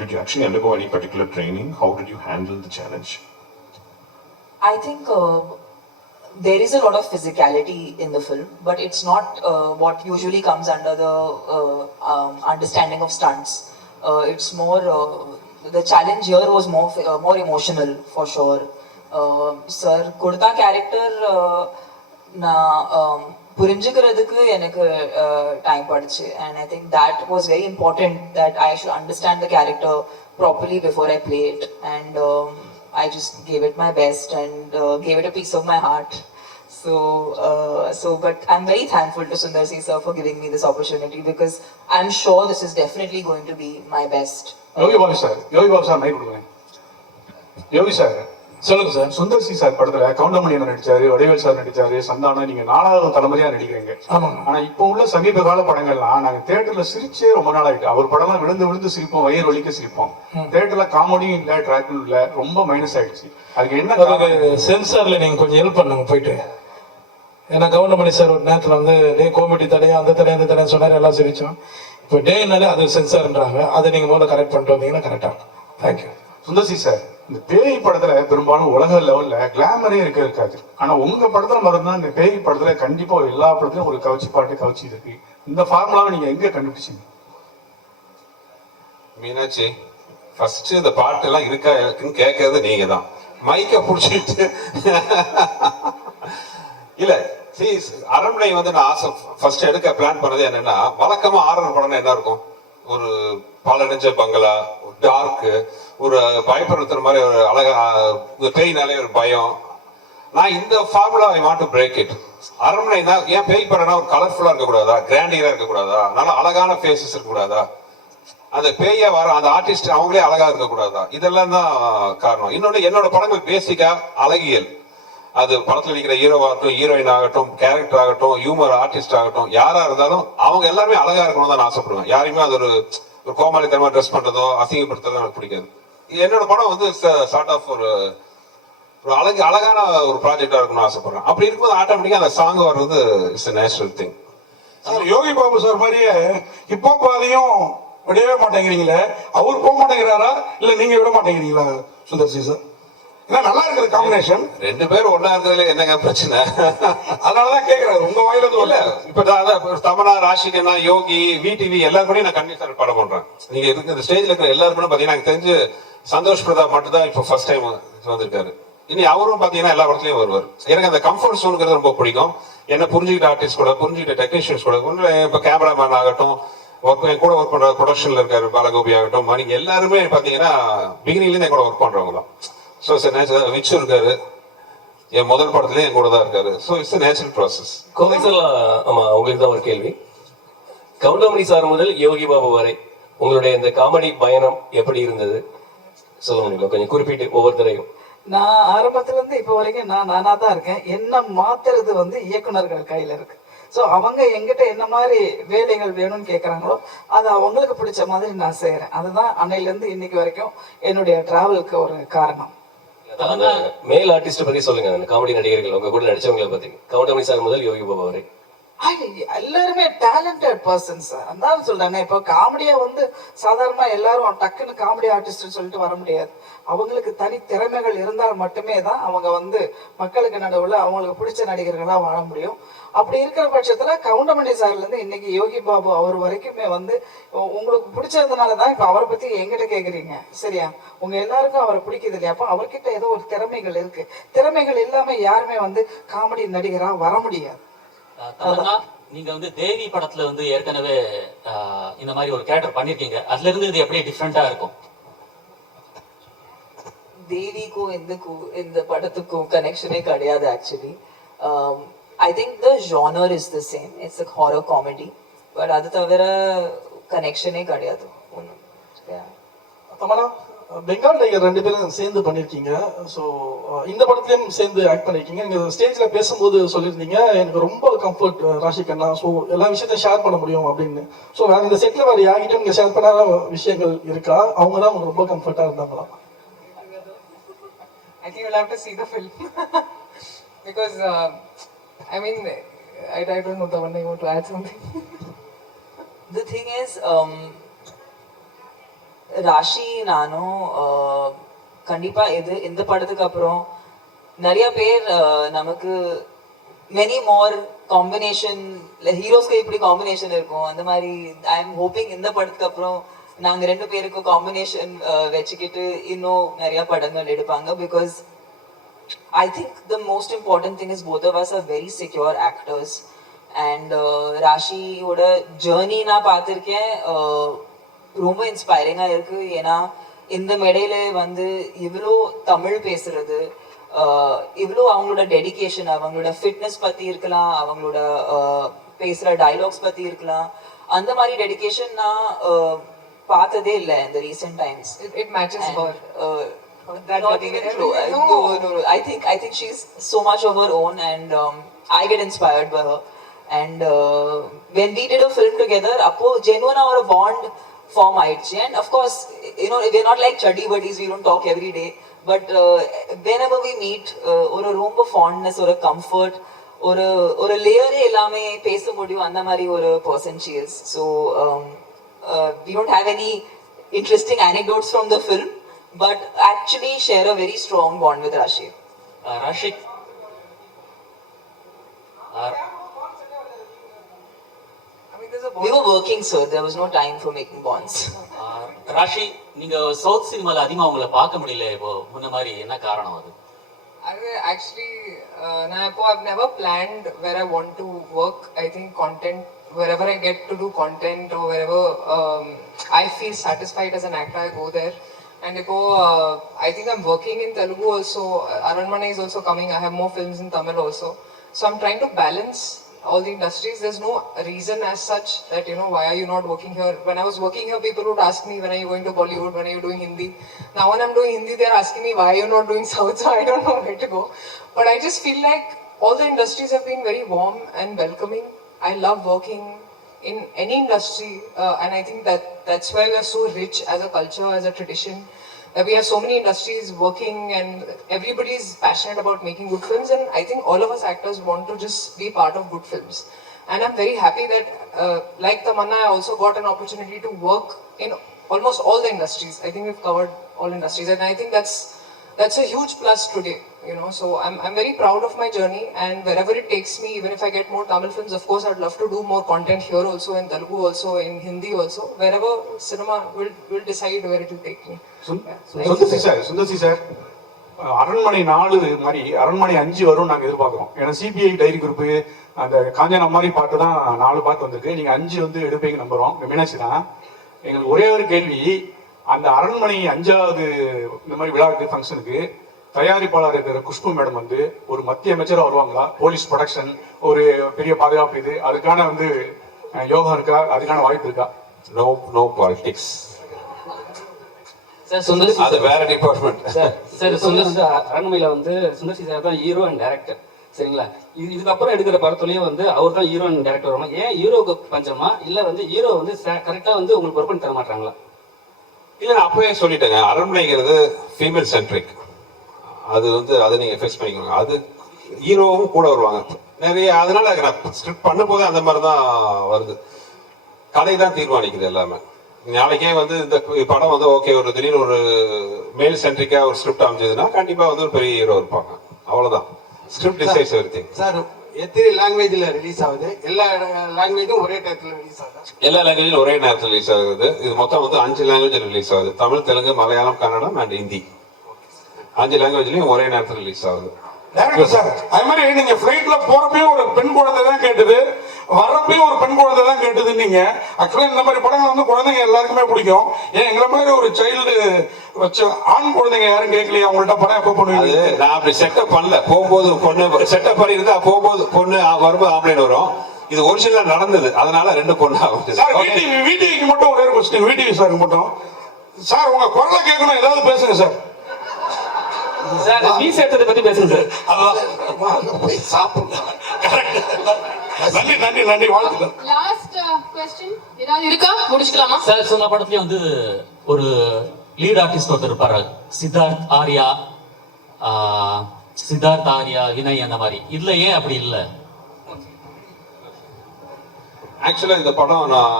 did you actually undergo any particular training? How did you handle the challenge? I think there is a lot of physicality in the film, but it's not what usually comes under the understanding of stunts. It's more the challenge here was more emotional for sure. Sir, Kurta character நான் புரிஞ்சுக்கிறதுக்கு எனக்கு time படிச்சு, and I think that was very important that I should understand the character properly before I play it, and I just gave it my best and gave it a piece of my heart. So but I'm very thankful to Sundar C sir for giving me this opportunity, because I'm sure this is definitely going to be my best. Yogi Babu sir mike கொடுங்க. Yogi sir சொல்லுங்க sir. Sundar C sir படத்துல கவுண்டமணி நடிச்சாரு, Vadivel sir நடிச்சாரு, சந்தானம், நீங்க 4வது தலைமுறையா நடிக்கிறீங்க. ஆமாங்க. ஆனா இப்போ உள்ள சமீப கால படங்கள்லாம் நாங்க தியேட்டர்ல சிரிச்சே ரொம்ப நாள் ஆயிட்டு. அவர் படம்லாம் விழுந்து சிரிப்போம், வயிறு வலிக்க சிரிப்போம். தியேட்டர்ல காமெடியும் இல்ல, டிராக்கும் இல்ல, ரொம்ப மைனஸ் ஆயிடுச்சு. அதுக்கு என்ன சென்சார்ல நீங்க கொஞ்சம் ஹெல்ப் பண்ணுங்க போயிட்டு. ஏன்னா கவுண்டமணி சார் ஒரு நேரத்துல வந்து டே காமெடி தடையா அந்த தடையா சொன்னாரு, எல்லாம் சிரிச்சோம். இப்போ டேனாலே அது சென்சார்ன்றாங்க, அதை நீங்க முதல்ல கரெக்ட் பண்ணிட்டு வந்தீங்கன்னா கரெக்டா இருக்கும். தேங்க்யூ. சுந்தர் சி சார், இந்த பேய் படத்துல பெரும்பாலும் உலக லெவல்ல கிளாமரே இருக்காது. ஆனா உங்க படத்துல மட்டும்தான் இந்த பேய் படத்துல கண்டிப்பா எல்லா படத்துலயும் ஒரு கவச்சி இருக்கு. இந்த ஃபார்முலாவை நீங்க எங்க கண்டுபிடிச்சீங்க? மீனாட்சி, ஃபர்ஸ்ட் இந்த பாட்டு எல்லாம் இருக்கா இருக்குன்னு கேட்கறது நீங்க தான். மைக்க புடிச்சிட்டு இல்ல அரண்மனை வந்து நான் ஆசை ஃபர்ஸ்ட் எடுக்க பிளான் பண்ணது என்னன்னா, வழக்கமா ஆரர் படம்னா என்ன இருக்கும், ஒரு பாலடைஞ்ச பங்களா, டார்க்கு, ஒரு பயப்படுத்துற மாதிரி ஒரு அழகா பேய்னாலே ஒரு பயம். நான் இந்த formula I want to break it. அரண்மனை தான் ஏன் பேய் படம்னா ஒரு கலர்ஃபுல்லா இருக்கக்கூடாதா, கிராண்டியரா இருக்கக்கூடாதா, நல்ல அழகான ஃபேஸஸ் இருக்கக்கூடாதா, அந்த பேய வர அந்த ஆர்டிஸ்ட் அவங்களே அழகா இருக்கக்கூடாதா, இதெல்லாம் தான் காரணம். இன்னொன்னு, என்னோட படங்கள் பேசிக்கா அழகியல். அது படத்துல இருக்கிற ஹீரோவாகட்டும், ஹீரோயின் ஆகட்டும், கேரக்டர் ஆகட்டும், ஹியூமர் ஆர்டிஸ்ட் ஆகட்டும், யாரா இருந்தாலும் அவங்க எல்லாருமே அழகா இருக்கணும் தான் நான் ஆசைப்படுவேன். யாரையுமே அது ஒரு கோமாளித்தனமா ட்ரெஸ் பண்றதோ அசிங்கப்படுத்துறதோ எனக்கு பிடிக்காது. என்னோட படம் வந்து சார்ட் ஆஃப் ஒரு அழகான ஒரு ப்ராஜெக்டா இருக்கணும்னு ஆசைப்படுறேன். அப்படி இருக்கும்போது ஆட்டோமேட்டிக்கா அந்த சாங் வர்றது it's a natural thing. Yogi Babu sir மாதிரியே இப்போ பாதையும் விடவே மாட்டேங்கிறீங்களே, அவர் போக மாட்டேங்கிறாரா இல்ல நீங்க விட மாட்டேங்கிறீங்களா சுந்தர் சி சார்? நல்லா இருக்குது காம்பினேஷன். 2 பேரும் ஒன்னா இருக்கிறதுல என்னங்க பிரச்சனை? அதனாலதான் கேக்குறாரு உங்க வாயில இல்ல. இப்ப தமனா, ராஷிகண்ணா, யோகி, விடிவி எல்லாரும் கூட நான் கண்டிப்பா படம் பண்றேன். நீங்க இருக்கு இந்த ஸ்டேஜ்ல இருக்கிற எல்லாரும் கூட பாத்தீங்கன்னா எனக்கு தெரிஞ்சு சந்தோஷ் பிரதாப் மட்டும் தான் இப்ப ஃபர்ஸ்ட் டைம் வந்திருக்காரு. இனி அவரும் பாத்தீங்கன்னா எல்லா படத்துலயும் வருவார். எனக்கு அந்த கம்ஃபர்ட் ஜோனுங்கிறது ரொம்ப பிடிக்கும். என்ன புரிஞ்சுக்கிட்ட ஆர்டிஸ்ட் கூட, புரிஞ்சுக்கிட்ட டெக்னீஷியன்ஸ் கூட, இப்ப கேமராமேன் ஆகட்டும், கூட ஒர்க் பண்ற ப்ரொடக்ஷன்ல இருக்காரு பாலகோபி ஆகட்டும், நீங்க எல்லாருமே பாத்தீங்கன்னா பிகினிங்ல இருந்து கூட ஒர்க் பண்றவங்க தான். ஸோ சார் விச்சு இருக்காரு, என் முதல் படத்துலேயே என் கூட தான் இருக்காரு. So it's natural process. கோவிசெல்லாம் ஆமா உங்களுக்கு தான் ஒரு கேள்வி. கவுண்டமணி சார் முதல் யோகி பாபு வரை உங்களுடைய இந்த காமெடி பயணம் எப்படி இருந்தது சொல்ல முடியுமா? கொஞ்சம் குறிப்பிட்டு ஒவ்வொருத்தரையும். நான் ஆரம்பத்துல இருந்து இப்போ வரைக்கும் நானா தான் இருக்கேன். என்ன மாத்துறது வந்து இயக்குனர்கள் கையில இருக்கு. ஸோ அவங்க எங்கிட்ட என்ன மாதிரி வேலைகள் வேணும்னு கேட்குறாங்களோ அதை அவங்களுக்கு பிடிச்ச மாதிரி நான் செய்கிறேன். அதுதான் அன்னையிலேருந்து இன்னைக்கு வரைக்கும் என்னுடைய டிராவலுக்கு ஒரு காரணம். அந்த மேல் ஆர்டிஸ்ட் பத்தி சொல்லுங்க, அந்த காமெடி நடிகர்கள் உங்க கூட நடிச்சவங்களை பத்தி. கவுண்டமணி சார் முதல் யோகி பாபு வரை எல்லாருமே டேலண்டட் பர்சன்ஸ். அதான் சொல்றேன், இப்போ காமெடியா வந்து சாதாரணமா எல்லாரும் டக்குன்னு காமெடி ஆர்டிஸ்ட் சொல்லிட்டு வர முடியாது. அவங்களுக்கு தனி திறமைகள் இருந்தால் மட்டுமே தான் அவங்க வந்து மக்களுக்கு நடுவில் அவங்களுக்கு பிடிச்ச நடிகர்களா வாழ முடியும். அப்படி இருக்கிற பட்சத்துல கவுண்டமணி சார்ல இருந்து இன்னைக்கு யோகி பாபு அவர் வரைக்குமே வந்து உங்களுக்கு பிடிச்சதுனாலதான் இப்ப அவரை பத்தி எங்கிட்ட கேக்குறீங்க, சரியா? உங்க எல்லாருக்கும் அவரை பிடிக்குது இல்லையா? அப்போ அவர்கிட்ட ஏதோ ஒரு திறமைகள் இருக்கு. திறமைகள் இல்லாம யாருமே வந்து காமெடி நடிகரா வர முடியாது. நீங்க வந்து தேவி படத்துல வந்து ஏற்கனவே இந்த மாதிரி ஒரு கேரக்டர் பண்ணிருக்கீங்க. அதுல இருந்து இது எப்படி டிஃப்ரெண்டா இருக்கும்? தேவிக்கும் இந்த படத்துக்கும் கனெக்ஷனே கிடையாது actually. I think the genre is the same, it's a horror comedy. But அது தவிர கனெக்ஷனே கிடையாது ஒன்றும். தமன்னா, பெங்கால் டைகர் 2 பேரும் சேர்ந்து பண்ணியிருக்கீங்க. ஸோ இந்த படத்துலையும் சேர்ந்து ஆக்ட் பண்ணியிருக்கீங்க. நீங்கள் ஸ்டேஜில் பேசும்போது சொல்லியிருந்தீங்க எனக்கு ரொம்ப கம்ஃபர்ட் ராஷி கண்ணா, ஸோ எல்லா விஷயத்தையும் ஷேர் பண்ண முடியும் அப்படின்னு. ஸோ வேறு இந்த செட்டில் வேறு யார்கிட்டையும் நீங்கள் ஷேர் பண்ணாத விஷயங்கள் இருக்கா? அவங்க தான் உங்களுக்கு ரொம்ப கம்ஃபர்ட்டாக இருந்தாங்களா? I think you'll have to see the film because I mean I don't know, Tamanna, you want to add something? The thing is Raashi நானும் கண்டிப்பா இந்த படத்துக்கு அப்புறம் நிறைய பேர் நமக்கு மெனி மோர் காம்பினேஷன் ஹீரோஸ்க்கு இப்படி காம்பினேஷன் இருக்கும். அந்த மாதிரி ஐ எம் ஹோப்பிங் இந்த படத்துக்கு அப்புறம் நாங்க 2 பேருக்கும் காம்பினேஷன் வச்சுக்கிட்டு இன்னும் நிறைய படங்கள் எடுப்பாங்க. Because I think the most important thing is both of us are very secure actors. And ராஷியோட ஜேர்னி நான் பார்த்துருக்கேன், ரொம்ப இன்ஸ்பைரிங்கா இருக்கு. ஏன்னா இந்த மேடையில வந்து இவ்வளோ தமிழ் பேசுறது, இவ்வளோ அவங்களோட டெடிகேஷன், அவங்களோட ஃபிட்னஸ் பத்தி இருக்கலாம், அவங்களோட பேசுற டைலாக்ஸ் பத்தி இருக்கலாம், அந்த மாதிரி டெடிகேஷன் நான் பார்த்ததே இல்லை இந்த recent times. It matches her. Not even true. No. I think she's so much of her own, and I get inspired by her. And when we did a film together, appo genuine or a bond form ஆயிடுச்சு. And of course, you know, we're not like chuddy buddies, we don't talk every day, but whenever we meet, ஒரு ரொம்ப fondness, ஒரு comfort, ஒரு லேயரே எல்லாமே பேச முடியும், அந்த மாதிரி ஒரு person she is. So we don't have any interesting anecdotes from the film, but actually share a very strong bond with Rashi. Rashi, we were working, sir. There was no time for making bonds. Raashi, நீங்க south சினிமால அதிகமா உங்களை பார்க்க முடியல இப்போ முன்ன மாதிரி, என்ன காரணம் அது? Actually, I've never planned where I want to work. I think content, wherever I get to do content or wherever I feel satisfied as an actor, I go there. And I think I'm working in Telugu also. Aranmane is also coming. I have more films in Tamil also. So I'm trying to balance all the industries. There's no reason as such that, you know, why are you not working here? When I was working here, people would ask me, when are you going to Bollywood? When are you doing Hindi? Now when I'm doing Hindi, they're asking me, why are you not doing South? So I don't know where to go. But I just feel like all the industries have been very warm and welcoming. I love working in any industry, and I think that's why we are so rich as a culture, as a tradition. That we have so many industries working and everybody is passionate about making good films, and I think all of us actors want to just be part of good films. And I'm very happy that like Tamanna, I also got an opportunity to work in almost all the industries. I think we've covered all industries, and I think that's a huge plus today, you know. So I'm very proud of my journey, and wherever it takes me, even if I get more Tamil films, of course I'd love to do more content here also, in Telugu also, in Hindi also. Wherever cinema will decide where it will take me. Sundar C sir, அரண்மனை 4 மாதிரி அரண்மனை 5 வரும் நாங்கள் எதிர்பார்க்குறோம். ஏன்னா CBI diary group அந்த காஞ்சனா மாதிரி பாட்டு தான் 4 பாட்டு வந்திருக்கு. நீங்கள் 5 வந்து எடுப்பீங்க நம்புகிறோம். மீனாட்சி தான். எங்களுக்கு ஒரே ஒரு கேள்வி, அந்த அரண்மனை 5வது இந்த மாதிரி விழாவுக்கு ஃபங்க்ஷனுக்கு தயாரிப்பாளர் இருக்கிற குஷ்பு மேடம் வந்து ஒரு மத்திய அமைச்சராக வருவாங்களா? போலீஸ் ப்ரொடக்ஷன், ஒரு பெரிய பாதுகாப்பு, இது அதுக்கான வந்து யோகா இருக்கா? அதுக்கான வாய்ப்பு இருக்கா? No politics. சார் சுந்தர் அது வேற டிபார்ட்மெண்ட். சார் சுந்தர் அரண்மனையில வந்து சுந்தர்சி சார் தான் ஹீரோ அண்ட் டைரக்டர், சரிங்களா? இதுக்கப்புறம் எடுக்கிற படத்துலயும் வந்து அவர் தான் ஹீரோ அண்ட் டைரக்டர் வரணும். ஏன் ஹீரோக்கு பஞ்சமா, இல்ல வந்து ஹீரோ வந்து கரெக்டா வந்து உங்களுக்கு ஒர்க் பண்ணி தர மாட்டாங்களா? இல்ல, நான் அப்பவே சொல்லிட்டேங்க, அரண்மனைங்கிறது ஃபீமேல் சென்ட்ரிக். அது வந்து அதை நீங்க ஃபிக்ஸ் பண்ணிக்கோங்க. அது ஹீரோவும் கூட வருவாங்க நிறைய. அதனால நான் ஸ்கிரிப்ட் பண்ணும்போது அந்த மாதிரி தான் வருது. கதை தான் தீர்மானிக்குது எல்லாமே. நாளைக்கே வந்து இந்த படம் வந்து ஓகே, ஒரு திடீர்னு ஒரு மேல் சென்ட்ரிக்கா ஒரு ஸ்கிரிப்ட் அமைஞ்சதுன்னா கண்டிப்பா வந்து ஒரு பெரிய ஹீரோ இருப்பாங்க. அவ்வளவுதான். Script decides everything. சார் எத்தனை லாங்குவேஜ்ல ரிலீஸ் ஆகுது? எல்லா லாங்குவேஜும் ஒரே டயத்துல ரிலீஸ் ஆகுது? எல்லா லாங்குவேஜும் ஒரே நேரத்தில் ரிலீஸ் ஆகுது. இது மொத்தம் வந்து 5 லாங்குவேஜ் ரிலீஸ் ஆகுது. தமிழ், தெலுங்கு, மலையாளம், கன்னடம் அண்ட் ஹிந்தி. 5 லாங்குவேஜ்லயும் ஒரே நேரத்தில் ரிலீஸ் ஆகுது. டேரக்டர் சார், அது மாதிரி நீங்க ஃபிளைட்ல போறப்பயும் ஒரு பெண் குழந்தை தான் கேட்டது, வர்றப்பயும் ஒரு பெண் குழந்தை தான் கேட்டது. நீங்க ஆக்சுவலா இந்த மாதிரி படங்கள் வந்து குழந்தைங்க எல்லாருக்குமே பிடிக்கும். ஏன் எங்களை மாதிரி ஒரு சைல்டு வச்சு ஆண் குழந்தைங்க யாரும் கேட்கலையா? அவங்கள்ட்ட படம் எப்போ பண்ணுவீங்க? நான் அப்படி செட்டப் பண்ணல. போகும்போது பொண்ணு செட்டப் பண்ணி இருந்தா போகும்போது பொண்ணு வரும்போது ஆம்பளைன் வரும். இது ஒரிஜினலா நடந்தது, அதனால 2 பொண்ணு ஆகுது. சார் வீடிவிக்கு மட்டும் ஒரே ஒரு கொஸ்டின், வீடிவி சார் மட்டும். சார் உங்க குரலை கேட்கணும், ஏதாவது பேசுங்க சார். சார் பீஸ் எடுத்ததை பத்தி பேசுங்க சார். போய் சாப்பிடலாம். நன்றி நன்றி நன்றி, வாழ்த்துக்கள். லாஸ்ட் क्वेश्चन ஏதாவது இருக்கா? முடிச்சுக்கலாமா? சார் சொன்ன படத்துலயே வந்து ஒரு லீட் ஆர்டிஸ்ட் ஒருத்தர் இருப்பாரு, சித்தார்த் ஆர்யா, வினய், அந்த மாதிரி. இதுல ஏன் அப்படி இல்லை? ஆக்சுவலா இந்த படம் நான்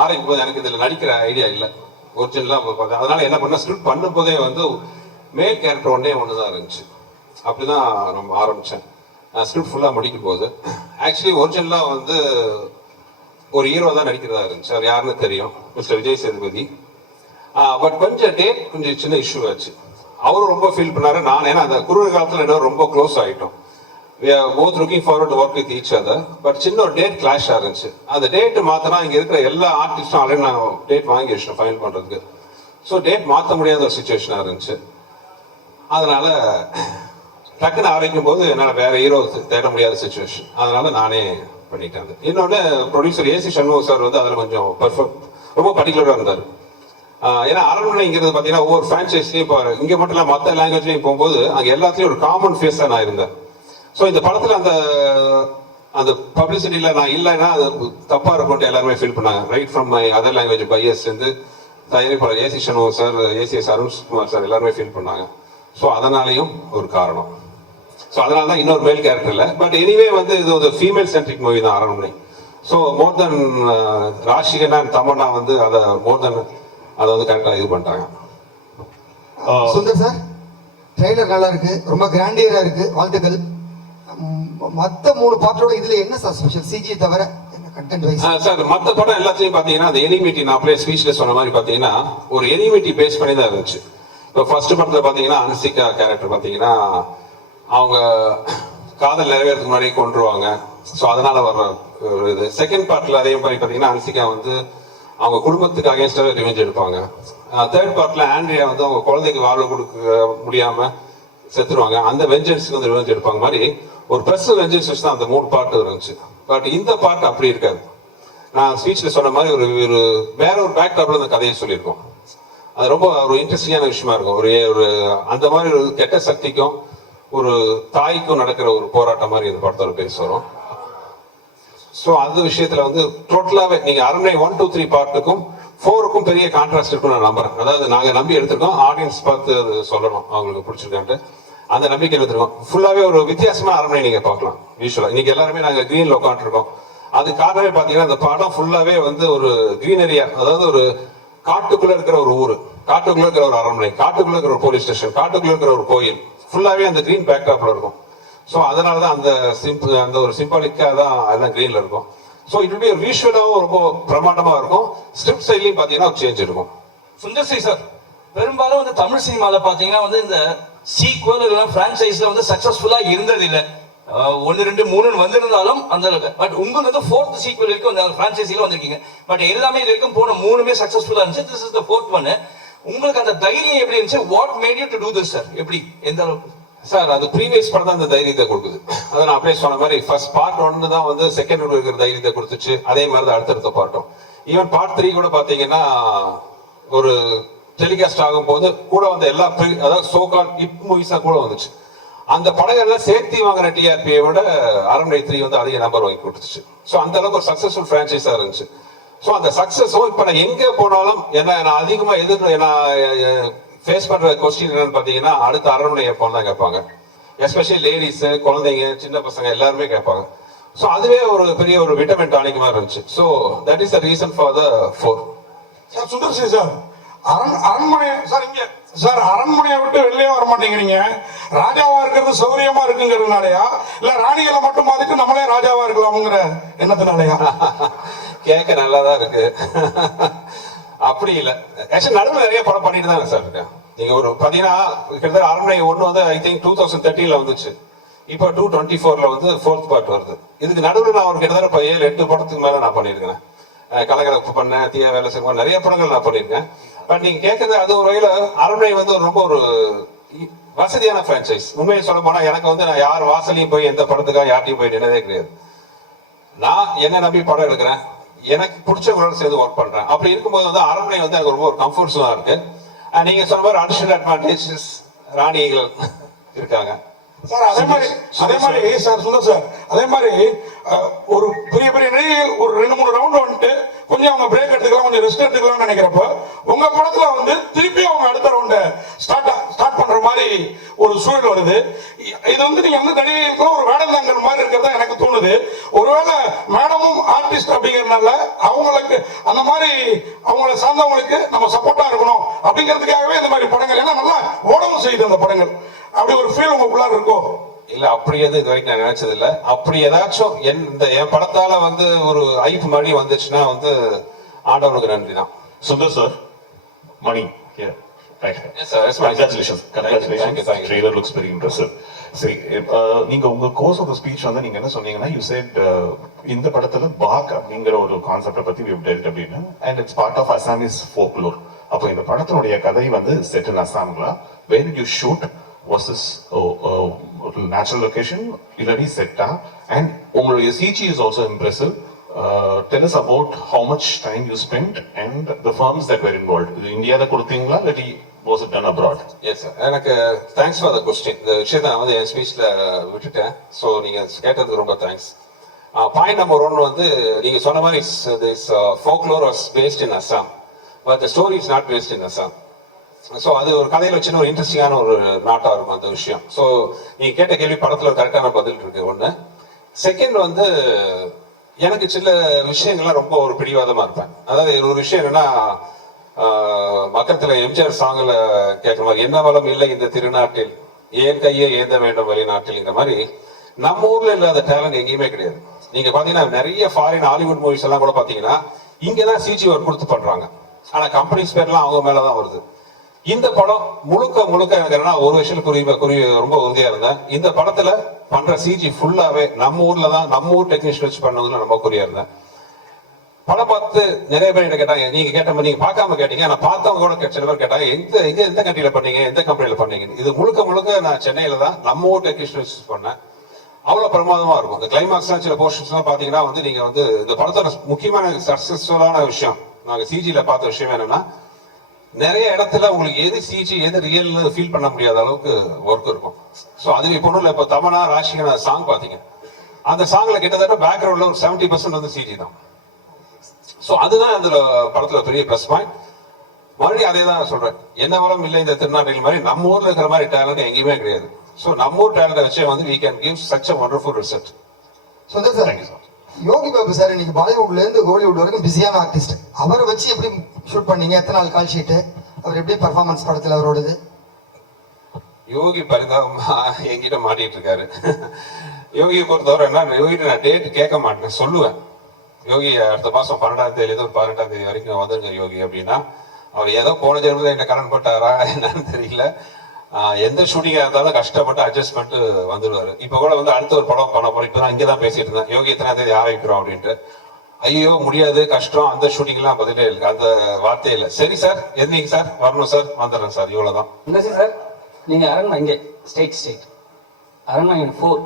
ஆரம்பிக்கும் போது எனக்கு இதுல நடிக்கிற ஐடியா இல்லை ஒரிஜினலா. அதனால என்ன பண்ண, ஸ்கிரிப்ட் பண்ணும் போதே வந்து மேல் கேரக்டர் ஒண்ணுதான் இருந்துச்சு. அப்படிதான் நம்ம ஆரம்பிச்சேன். ஸ்கிரிப்ட் ஃபுல்லா முடிக்கும் போது ஆக்சுவலி ஒரிஜினலா வந்து ஒரு ஹீரோ தான் நடிக்கிறதா இருந்துச்சு. அவர் யாருன்னு தெரியும், மிஸ்டர் விஜய் சேதுபதி. பட் கொஞ்சம் டேட் கொஞ்சம் சின்ன இஷ்யூ ஆச்சு. அவரும் ரொம்ப ஃபீல் பண்ணாரு, நான் ஏன்னா அந்த குறுகிய காலத்துல இன்னும் ரொம்ப க்ளோஸ் ஆகிட்டோம். we are both looking forward to work with each other. But சின்ன ஒரு டேட் கிளாஷ் ஆயிருந்துச்சு. அந்த டேட் மாத்தினா இங்க இருக்கிற எல்லா ஆர்டிஸ்டும் ஆல்ரெடி நான் டேட் வாங்கி வச்சிட்டோம் ஃபைல் பண்றதுக்கு. ஸோ டேட் மாற்ற முடியாத ஒரு சுச்சுவேஷனா இருந்துச்சு. அதனால டக்குன்னு ஆரம்பிக்கும் போது என்னால் வேற ஹீரோ தேட முடியாத சுச்சுவேஷன். அதனால நானே பண்ணிட்டேன். இன்னொன்று ப்ரொடியூசர் ஏசி சண்முகம் சார் வந்து அதில் கொஞ்சம் ரொம்ப பர்டிகுலராக இருந்தார். ஏன்னா அரண்மனைங்கிறது பார்த்தீங்கன்னா ஒவ்வொரு ஃப்ரான்ச்சைஸ்லையும் இப்போ இங்கே மட்டும் இல்லை மற்ற லாங்குவேஜ்லையும் போகும்போது அங்கே எல்லாத்துலேயும் ஒரு காமன் ஃபேஸாக நான் இருந்தேன். ஸோ இந்த படத்தில் அந்த பப்ளிசிட்டியில் நான் இல்லைன்னா அது தப்பாக இருக்கும்ட்டு எல்லாருமே ஃபீல் பண்ணாங்க. Right from my other language buyers வந்து தயாரிப்பாளர் AC Shanmugam sir, ACS Arunkumar sir எல்லாருமே ஃபீல் பண்ணாங்க. ஸோ அதனாலையும் ஒரு காரணம். ஸோ அதனால தான் இன்னொரு மேல் கேரக்டர் இல்லை. பட் எனிவே வந்து இது ஒரு ஃபீமேல் சென்ட்ரிக் மூவி தான் அரண்மனை. ஸோ மோர் தென் ராஷிகனா தமன்னா வந்து அதை மோர் தென் அதை வந்து கரெக்டாக இது பண்ணிட்டாங்க. சுந்தர் சார், ட்ரெய்லர் நல்லா இருக்கு, ரொம்ப கிராண்டியரா இருக்கு, வாழ்த்துக்கள். மற்ற 3 பாட்டோட இதுல என்ன சார் ஸ்பெஷல்? சிஜி தவிர என்ன கண்டென்ட் வைஸ்? சார் மற்ற படம் எல்லாத்தையும் பார்த்தீங்கன்னா அந்த எனிமிட்டி, நான் அப்படியே ஸ்பீச்ல சொன்ன மாதிரி பார்த்தீங்கன்னா ஒரு எனிமிட்டி பேஸ் பண்ணி தான் இருந்துச்சு. இப்போ ஃபர்ஸ்ட் படத்தில் பார்த்தீங்கன்னா அன்சிகா கேரக்டர் பார்த்தீங்கன்னா அவங்க காதல் நிறைவேறதுக்கு முன்னாடி கொண்டுருவாங்க. ஸோ அதனால வர்ற ஒரு இது. செகண்ட் பார்ட்ல அதே மாதிரி பார்த்தீங்கன்னா அன்சிகா வந்து அவங்க குடும்பத்துக்கு அகேன்ஸ்டாகவே ரிவெஞ்ச் எடுப்பாங்க. தேர்ட் பார்ட்ல ஆண்ட்ரியா வந்து அவங்க குழந்தைக்கு வாழ்வு கொடுக்க முடியாம செத்துருவாங்க. அந்த வெஞ்சன்ஸ்க்கு வந்து ரிவெஞ்ச் எடுப்பாங்க மாதிரி ஒரு பர்சனல் வெஞ்சன்ஸ் வச்சு தான் அந்த 3 பார்ட் இருந்துச்சு. பட் இந்த பார்ட் அப்படி இருக்காது. நான் ஸ்பீச்ல சொன்ன மாதிரி ஒரு வேற ஒரு பேக்டாப்ல இந்த கதையை சொல்லியிருக்கோம். அது ரொம்ப ஒரு இன்ட்ரெஸ்டிங்கான விஷயமா இருக்கும். ஒரு அந்த மாதிரி ஒரு கெட்ட சக்திக்கும் ஒரு தாய்க்கும் நடக்கிற ஒரு போராட்டம் மாதிரி இந்த படத்தோட பேச வரும். ஸோ அந்த விஷயத்துல வந்து டோட்டலாவே நீங்க அரண்மனை 1, 2, 3 பார்ட்டுக்கும் 4க்கும் பெரிய கான்ட்ராஸ்ட் இருக்குன்னு நான் நம்புறேன். அதாவது நாங்க நம்பி எடுத்திருக்கோம், ஆடியன்ஸ் பார்த்து அது சொல்லணும் அவங்களுக்கு பிடிச்சிருக்கான்ட்டு அந்த நம்பிக்கை எடுத்திருக்கோம். ஃபுல்லாவே ஒரு வித்தியாசமான அரண்மனை நீங்க பார்க்கலாம். யூஸ்வலா இன்னைக்கு எல்லாருமே நாங்க கிரீன்ல உட்காந்துருக்கோம். அது காரணமே பாத்தீங்கன்னா அந்த படம் ஃபுல்லாவே வந்து ஒரு கிரீனரியா, அதாவது ஒரு காட்டுக்குள்ள இருக்கிற ஒரு ஊரு, காட்டுக்குள்ள இருக்கிற ஒரு அரண்மனை, காட்டுக்குள்ள இருக்கிற ஒரு போலீஸ் ஸ்டேஷன், காட்டுக்குள்ள இருக்கிற ஒரு கோயில், ஃபுல்லாவே அந்த கிரீன் பேக்டாப்ல இருக்கும். ஸோ அதனாலதான் அந்த ஒரு சிம்பாலிக்கா தான் எல்லாம் கிரீன்ல இருக்கும். ஸோ இது ஒரு விஷுவலாவும் ரொம்ப பிரமாண்டமா இருக்கும். ஸ்கிரிப்ட் சைட்லயும் பாத்தீங்கன்னா ஒரு சேஞ்ச் இருக்கும். சுந்தர்சி சார், பெரும்பாலும் வந்து தமிழ் சினிமாவில் பார்த்தீங்கன்னா வந்து இந்த சீக்வல் இல்லைன்னா ஃப்ரான்ச்சைஸ்ல வந்து சக்ஸஸ்ஃபுல்லா இருந்தது இல்லை. 1, 2, 3 வந்திருந்தாலும் அந்த அளவுக்கு. பட் உங்களுக்கு வந்து 4th சீக்வல் வரைக்கும் அந்த ஃப்ரான்ச்சைஸில வந்திருக்கீங்க. பட் எல்லாமே இது வரைக்கும் போன 3மே சக்ஸஸ்ஃபுல்லா இருந்துச்சு. This is the 4th one. உங்களுக்கு அந்த தைரியம் எப்படி இருந்துச்சு? What made you to do this sir? எப்படி, எந்த அளவுக்கு சார்? அது ப்ரீவியஸ் படம் தான் அந்த தைரியத்தை கொடுக்குது. அதை நான் அப்படியே சொன்ன மாதிரி ஃபர்ஸ்ட் பார்ட் 1 தான் வந்து செகண்ட் இருக்கிற தைரியத்தை கொடுத்துச்சு. அதே மாதிரி தான் அடுத்தடுத்த பார்ட்டும். ஈவன் பார்ட் 3 கூட பாத்தீங்கன்னா ஒரு டெலிகாஸ்ட் ஆகும் போது கூட வந்து எல்லா அதாவது சோகால் ஹிட் மூவிஸா கூட வந்துச்சு. அந்த படங்கள்லாம் சேர்த்து வாங்கின டிஆர்பியை விட அரண்மனை 3 வந்து அதிக நம்பர் வாங்கி கொடுத்துச்சு. ஸோ அந்த அளவுக்கு ஒரு சக்சஸ்ஃபுல் பிரான்ச்சைஸா இருந்துச்சு. ஸோ அந்த சக்சஸும் இப்போ நான் எங்க போனாலும் என்ன நான் அதிகமா நான் ஃபேஸ் பண்ற கொஸ்டின் என்னன்னு பாத்தீங்கன்னா அடுத்த அரண்மனை எப்போ தான் கேட்பாங்க. எஸ்பெஷலி லேடிஸ், குழந்தைங்க, சின்ன பசங்க எல்லாருமே கேட்பாங்க. ஸோ அதுவே ஒரு பெரிய ஒரு விட்டமின் டானிக் மாதிரி இருந்துச்சு. So that is the reason for the 4. Sir Sundar C sir, அரண்மனை சார் இங்க சார் அரண்மனையை விட்டு வெளியே வர மாட்டேங்கிறீங்க. ராஜாவா இருக்கிறது சௌரியமா இருக்குங்கிறதுனாலயா, இல்ல ராணிகளை மட்டும் பார்த்துட்டு நம்மளே ராஜாவா இருக்கலாம்ங்கிற எண்ணத்தினாலயா? கேட்க நல்லாதான் இருக்கு. அப்படி இல்ல, ஆக்சுவலி நடுவில் நிறைய படம் பண்ணிட்டு தான் சார் இருக்கேன். நீங்க ஒரு பாத்தீங்கன்னா கிட்டத்தட்ட அரண்மனை 1 வந்து ஐ திங்க் 2013 வந்துச்சு. இப்போ 2024 வந்து 4th பார்ட் வருது. இதுக்கு நடுவில் நான் ஒரு கிட்டத்தட்ட 7-8 படத்துக்கு மேல நான் பண்ணியிருக்கேன். கலகலப்பு பண்ணேன், தீய வேலை செய்வோம், நிறைய படங்கள் நான் பண்ணியிருக்கேன். பட் நீங்க கேட்கறது அது ஒரு வகையில அரண்மனை வந்து ரொம்ப ஒரு வசதியான பிரான்சைஸ். உண்மையை சொல்ல போனா எனக்கு வந்து நான் யார் வாசலையும் போய் எந்த படத்துக்காக யார்ட்டையும் போய் நின்னதே கிடையாது. நான் என்ன நம்பி படம் எடுக்கிறேன், எனக்கு பிடிச்சவங்களோட சேர்ந்து ஒர்க் பண்றேன். அப்படி இருக்கும்போது வந்து அரண்மனை வந்து எனக்கு ரொம்ப ஒரு கம்ஃபர்ட் ஜோனா இருக்கு. நீங்க சொன்ன மாதிரி அடிஷனல் அட்வான்டேஜஸ் ராணிகள் இருக்காங்க சார். அதே மாதிரி சார் சுந்தர் சார், அதே மாதிரி ஒரு பெரிய பெரிய நடிகைகள் ஒரு 2-3 ரவுண்ட் வந்துட்டு கொஞ்சம் அவங்க பிரேக் எடுத்துக்கலாம், கொஞ்சம் ரெஸ்ட் எடுத்துக்கலாம்னு நினைக்கிறப்ப உங்க படத்துல வந்து திருப்பி அவங்க அடுத்த ரவுண்டை ஸ்டார்ட் பண்ற மாதிரி ஒரு சூழல் வருது. இது வந்து நீங்க வந்து நடிகைகளுக்குள்ள ஒரு வேடந்தாங்கல் மாதிரி இருக்கிறதா எனக்கு தோணுது. ஒருவேளை மேடமும் ஆர்டிஸ்ட் அப்படிங்கறதுனால அவங்களுக்கு அந்த மாதிரி அவங்கள சார்ந்தவங்களுக்கு நம்ம சப்போர்ட்டா இருக்கணும் அப்படிங்கிறதுக்காகவே இந்த மாதிரி படங்கள் ஏன்னா நல்லா ஓடவும் செய்யுது அந்த படங்கள். அப்படி ஒரு ஃபீல் உங்களுக்குள்ள இருக்கும் இல்ல? அப்படி எது இது வரைக்கும் நான் நினைச்சது இல்ல. அப்படி ஏதாச்சும் என் படத்தால வந்து ஒரு ஐப்பு மணி வந்துச்சுன்னா வந்து ஆண்டவனுக்கு நன்றி தான். சுந்தர் சார், மணி Congratulations. Trailer looks very impressive. சரி, நீங்க உங்க கோர்ஸ் ஆஃப் ஸ்பீச் வந்து நீங்க என்ன சொன்னீங்கன்னா யூ செட் இந்த படத்துல பாக் அப்படிங்கிற ஒரு கான்செப்டை பத்தி we've dealt அப்படின்னு and it's part of Assamese folklore. அப்போ இந்த படத்தினுடைய கதை வந்து set in Assamங்களா? Where did you shoot? Was this natural location illadi setta? And உங்களுடைய CG is also impressive. Tell us about how much time you spent and the firms that were involved. இந்தியால கொடுத்தீங்களா இல்லாட்டி was it done abroad? Yes sir. எனக்கு thanks for the question. இந்த விஷயத்தை நான் வந்து என் ஸ்பீச்ல விட்டுட்டேன். ஸோ நீங்க கேட்டதுக்கு ரொம்ப தேங்க்ஸ். பாயிண்ட் நம்பர் 1 வந்து நீங்க சொன்ன மாதிரி this folklore was based in Assam, but the story is not based in Assam. So அது ஒரு கதையில வச்சுன்னு ஒரு இன்ட்ரெஸ்டிங்கான ஒரு நாட்டா இருக்கும் அந்த விஷயம். ஸோ நீங்க கேட்ட கேள்வி படத்துல ஒரு கரெக்டான பதில் இருக்கு. 1 செகண்ட் வந்து எனக்கு சில விஷயங்கள்லாம் ரொம்ப ஒரு பிடிவாதமா இருப்பேன். அதாவது ஒரு விஷயம் என்னன்னா மக்கத்துல எம்ஜிஆர் சாங்ல கேட்குற மாதிரி என்ன வளம் இல்லை இந்த திருநாட்டில் ஏன் கையை ஏந்த வேண்டும் வெளிநாட்டில்ங்கிற மாதிரி நம்ம ஊர்ல இல்லாத டேலண்ட் எங்கேயுமே கிடையாது. நீங்க பாத்தீங்கன்னா நிறைய ஃபாரின் ஹாலிவுட் மூவிஸ் எல்லாம் கூட பாத்தீங்கன்னா இங்கதான் சிஜி ஒர்க் கொடுத்து பண்றாங்க. ஆனா கம்பெனிஸ் பேர்லாம் அவங்க மேலதான் வருது. இந்த படம் முழுக்க எனக்கு என்னன்னா ஒரு விஷயம் ரொம்ப உறுதியா இருந்தேன். இந்த படத்துல பண்ற சிஜி ஃபுல்லாவே நம்ம ஊர்ல தான், நம்ம ஊர் டெக்னீஷியன் வச்சு பண்ணதுல ரொம்ப குறியா இருந்தேன். படம் பார்த்து நிறைய பேர் என்ன கேட்டாங்க, நீங்க கேட்ட மாதிரி நீங்க பார்க்காம கேட்டீங்க, ஆனா பார்த்தவங்க கூட சில பேர் கேட்டாங்க எந்த கண்ட்ரியில பண்ணீங்க, எந்த கம்பெனில பண்ணீங்க. இது முழுக்க நான் சென்னையில தான் நம்ம ஊர் டெக்னீஷியன் வச்சு பண்ணேன். அவ்வளவு பிரமாதமா இருக்கும். இந்த கிளைமாக்ஸ் சில போர்ஷன்ஸ் எல்லாம் பாத்தீங்கன்னா வந்து நீங்க வந்து இந்த படத்தோட முக்கியமான சக்சஸ்ஃபுல்லான விஷயம் நாங்க சிஜில பார்த்த விஷயம் என்னன்னா நிறைய இடத்துல உங்களுக்கு எது சிஜி எது ரியல் ஃபீல் பண்ண முடியாத அளவுக்கு ஒர்க் இருக்கும். ஸோ அது இப்போ ஒன்றும் இல்லை. இப்போ தமனா ராஷிகனா சாங் பார்த்தீங்க, அந்த சாங்ல கிட்டத்தட்ட பேக்ரவுண்ட்ல ஒரு 70% வந்து சிஜி தான். ஸோ அதுதான் அதுல படத்துல பெரிய ப்ளஸ் பாயிண்ட். மறுபடியும் அதே தான் சொல்றேன், என்ன வளம் இல்லை இந்த திருநாட்டில் மாதிரி நம்ம ஊர்ல இருக்கிற மாதிரி டேலண்ட் எங்கேயுமே கிடையாது. ஸோ நம்ம ஊர் டேலண்ட் வச்சே வந்து we can give such a wonderful result. Sundar sir, Yogi Babu sir இன்னைக்கு பாலிவுட்ல இருந்து கோலிவுட் வரைக்கும் பிஸியான ஆர்டிஸ்ட். அவரை வச்சு எப்படி ஷூட் பண்ணீங்க? எத்தனை நாள் கால் ஷீட்டு? அவர் எப்படி பர்ஃபார்மன்ஸ் படத்துல அவரோடது? யோகி பரிதாபமா என்கிட்ட மாட்டிட்டு இருக்காரு. யோகியை பொறுத்தவரை என்ன, யோகிட்ட நான் டேட் கேட்க மாட்டேன், சொல்லுவேன். யோகி அடுத்த மாசம் 12ஆம் தேதி 18ஆம் தேதி வரைக்கும் வந்துருங்க யோகி அப்படின்னா, அவர் ஏதோ போன ஜென்மத்தில் என்ன கடன் போட்டாரா என்னன்னு தெரியல. எந்த ஷூட்டிங்கா இருந்தாலும் கஷ்டப்பட்டு அட்ஜஸ்ட் பண்ணிட்டு வந்துடுவாரு. இப்ப கூட வந்து அடுத்த ஒரு படம் பண்ண போறோம். இப்பதான் இங்கதான் பேசிட்டு இருந்தேன், யோகி எத்தனை தேதி ஆரம்பிக்கிறோம் அப்படின்ட்டு. ஐயோ முடியாது கஷ்டம் அந்த ஷூட்டிங்லாம் பதிலே இல்லை, அந்த வார்த்தையே இல்லை. சரி சார் எதுனீங்க சார் வரணும் சார் வந்துடுறேன் சார் இவ்வளவுதான். சுந்தர்சி சார் நீங்க அரண்மனை இங்கே ஸ்டேட் அரண்மனை 4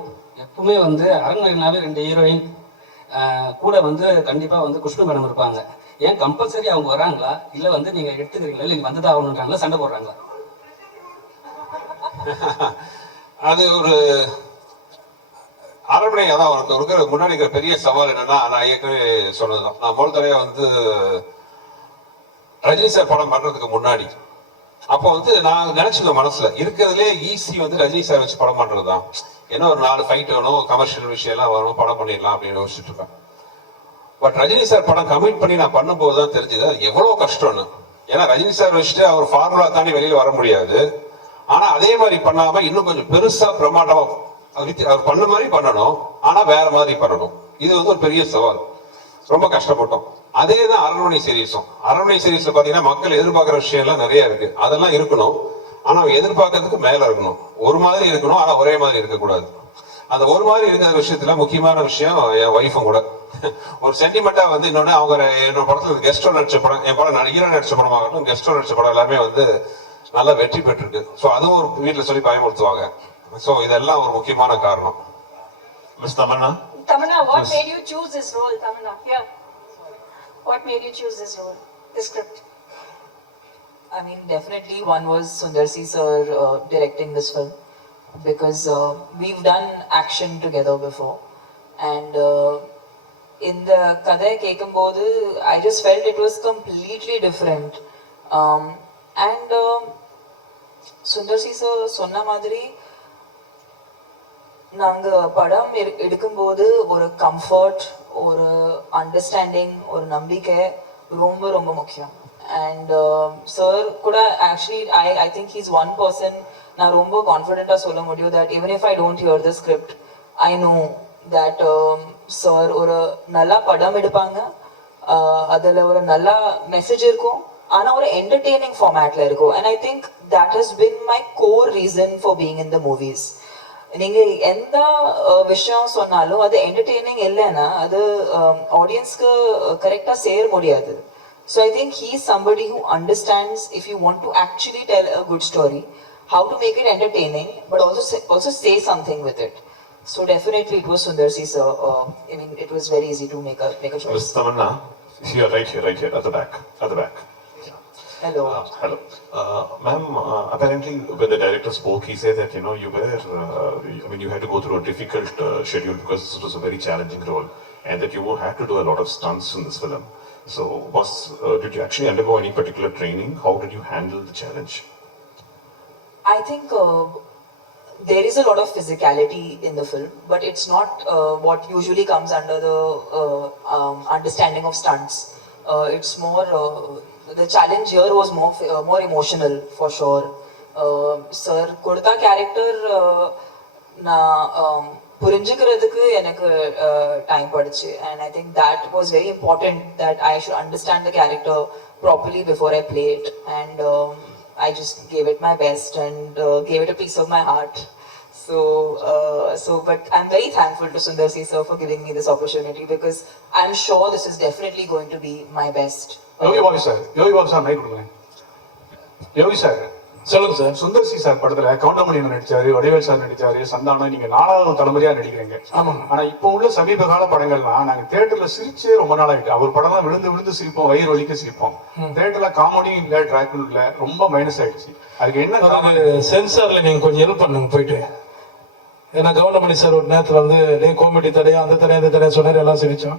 எப்பவுமே வந்து அரண்மனைனாவே 2 ஹீரோயின் கூட வந்து கண்டிப்பா வந்து குஷ்பு மேடம் இருப்பாங்க. ஏன் கம்பல்சரி அவங்க வராங்களா இல்ல வந்து நீங்க எடுத்துக்கிறீங்களா இல்ல நீங்க வந்துதான் ஆகணுன்றாங்களா சண்டை போடுறாங்களா? அது ஒரு அரண்மனை அதான் இருக்கிற முன்னாடி இருக்கிற பெரிய சவால் என்னன்னா, நான் ஏற்கனவே சொன்னதுதான். நான் முதல் தடவை வந்து ரஜினி சார் படம் பண்றதுக்கு முன்னாடி அப்போ வந்து நான் நினைச்சிருந்தேன் மனசுல இருக்கிறதுலே ஈஸி வந்து ரஜினி சார் வச்சு படம் பண்றதுதான். ஏன்னா ஒரு 4 ஃபைட் வேணும், கமர்ஷியல் விஷயம் எல்லாம் வரும், படம் பண்ணிடலாம் அப்படின்னு யோசிச்சுட்டு இருப்பேன். பட் ரஜினி சார் படம் கமிட் பண்ணி நான் பண்ணும்போது தான் தெரிஞ்சது அது எவ்வளவு கஷ்டம்னு. ஏன்னா ரஜினி சார் வச்சுட்டு அவர் ஃபார்முலா தாண்டி வெளியில வர முடியாது. ஆனா அதே மாதிரி பண்ணாம இன்னும் கொஞ்சம் பெருசா பிரமாண்டமா அவர் பண்ண மாதிரி பண்ணணும், ஆனா வேற மாதிரி பண்ணணும். இது வந்து ஒரு பெரிய சவால், ரொம்ப கஷ்டப்பட்டோம். அதே தான் அரண்மனை சீரீஸும். அரண்மனை சீரீஸ்ல பாத்தீங்கன்னா மக்கள் எதிர்பார்க்கிற விஷயம் எல்லாம் நிறைய இருக்கு, அதெல்லாம் இருக்கணும். ஆனா எதிர்பார்க்கறதுக்கு மேல இருக்கணும், ஒரு மாதிரி இருக்கணும், ஆனா ஒரே மாதிரி இருக்கக்கூடாது. அந்த ஒரு மாதிரி இருக்கிற விஷயத்துல முக்கியமான விஷயம் என் ஒய்ஃபும் கூட ஒரு சென்டிமெண்டா வந்து இன்னொன்னு அவங்க என்னோட படத்துல கெஸ்டோ நடிச்ச படம், என் படம் ஹீரோ நடிச்ச படமாகட்டும் கெஸ்டோ நடிச்ச படம் எல்லாமே வந்து நல்லா வெற்றி பெற்றிருக்கு. ஸோ அதுவும் ஒரு வீட்டில் சொல்லி பயமுறுத்துவாங்க. ஸோ இதெல்லாம் ஒரு முக்கியமான காரணம். Miss Tamannaah, what made you choose this role, Tamanna? Yeah. What made you choose this role, this script? I mean, definitely one was Sundar C sir directing this film, because we've done action together before, and in the Kadai Kekambodu, I just felt it was completely different. And Sundar C sir சொன்ன மாதிரி நாங்க படம் எடுக்கும்போது ஒரு comfort, ஒரு understanding, ஒரு நம்பிக்கை ரொம்ப ரொம்ப முக்கியம். அண்ட் சார் கூட actually I think he's one person நான் ரொம்ப கான்ஃபிடென்ட்டாக சொல்ல முடியும் that even if I don't here the script I know that sir ஒரு நல்லா படம் எடுப்பாங்க, அதில் ஒரு நல்ல மெசேஜ் இருக்கும், ஆனால் ஒரு என்டர்டெய்னிங் ஃபார்மேட்ல இருக்கும். And I think that has been my core reason for being in the movies. நீங்க எந்த விஷயம் சொன்னாலும் அது என்டர்டெய்னிங் இல்லைன்னா அது ஆடியன்ஸ்க்கு கரெக்டாக சேர முடியாது. So I think he's somebody who understands if you want to actually tell a good story, how to make it entertaining, but also say something with it. So definitely it was Sundar C sir. I mean, it was very easy to make a choice. Miss Tamanna, here, right here, at the back. Hello. Hello. Ma'am, apparently when the director spoke, he said that, you were, you had to go through a difficult schedule because this was a very challenging role, and that you had to do a lot of stunts in this film. So did you actually undergo any particular training? How did you handle the challenge? I think there is a lot of physicality in the film, but it's not what usually comes under the understanding of stunts. It's more, the challenge here was more emotional for sure. Sir, Kurta character na புரிஞ்சுக்கிறதுக்கு எனக்கு time படுச்சு. And I think that was very important, that I should understand the character properly before I play it. And I just gave it my best and gave it a piece of my heart. But I'm very thankful to Sundar C sir for giving me this opportunity, because I'm sure this is definitely going to be my best. Yogi Babu sir mike கொடுங்க. Yogi sir சொல்லுங்க sir. Sundar C sir படத்துல கவுண்டமணி நடிச்சாரு, Vadivel sir நடிச்சாரு, சந்தானம், நீங்க 4வது தலைமுறையா நடிக்கிறீங்க. ஆமாம். ஆனா இப்போ உள்ள சமீப கால படங்கள்லாம் நாங்க தியேட்டர்ல சிரிச்சே ரொம்ப நாள் ஆயிட்டு. அவர் படம் தான் விழுந்து சிரிப்போம், வயிறு வலிக்க சிரிப்போம். தியேட்டர்ல காமெடி இல்ல, ட்ராக் இல்ல, ரொம்ப மைனஸ் ஆயிடுச்சு. அதுக்கு என்ன சென்சார்ல நீங்க கொஞ்சம் ஹெல்ப் பண்ணுங்க போயிட்டு. ஏன்னா கவுண்டமணி சார் ஒரு நேரத்தில் வந்து டே காமெடி தடையா அந்த தடையா சொன்னார், எல்லாம் சிரிச்சோம்.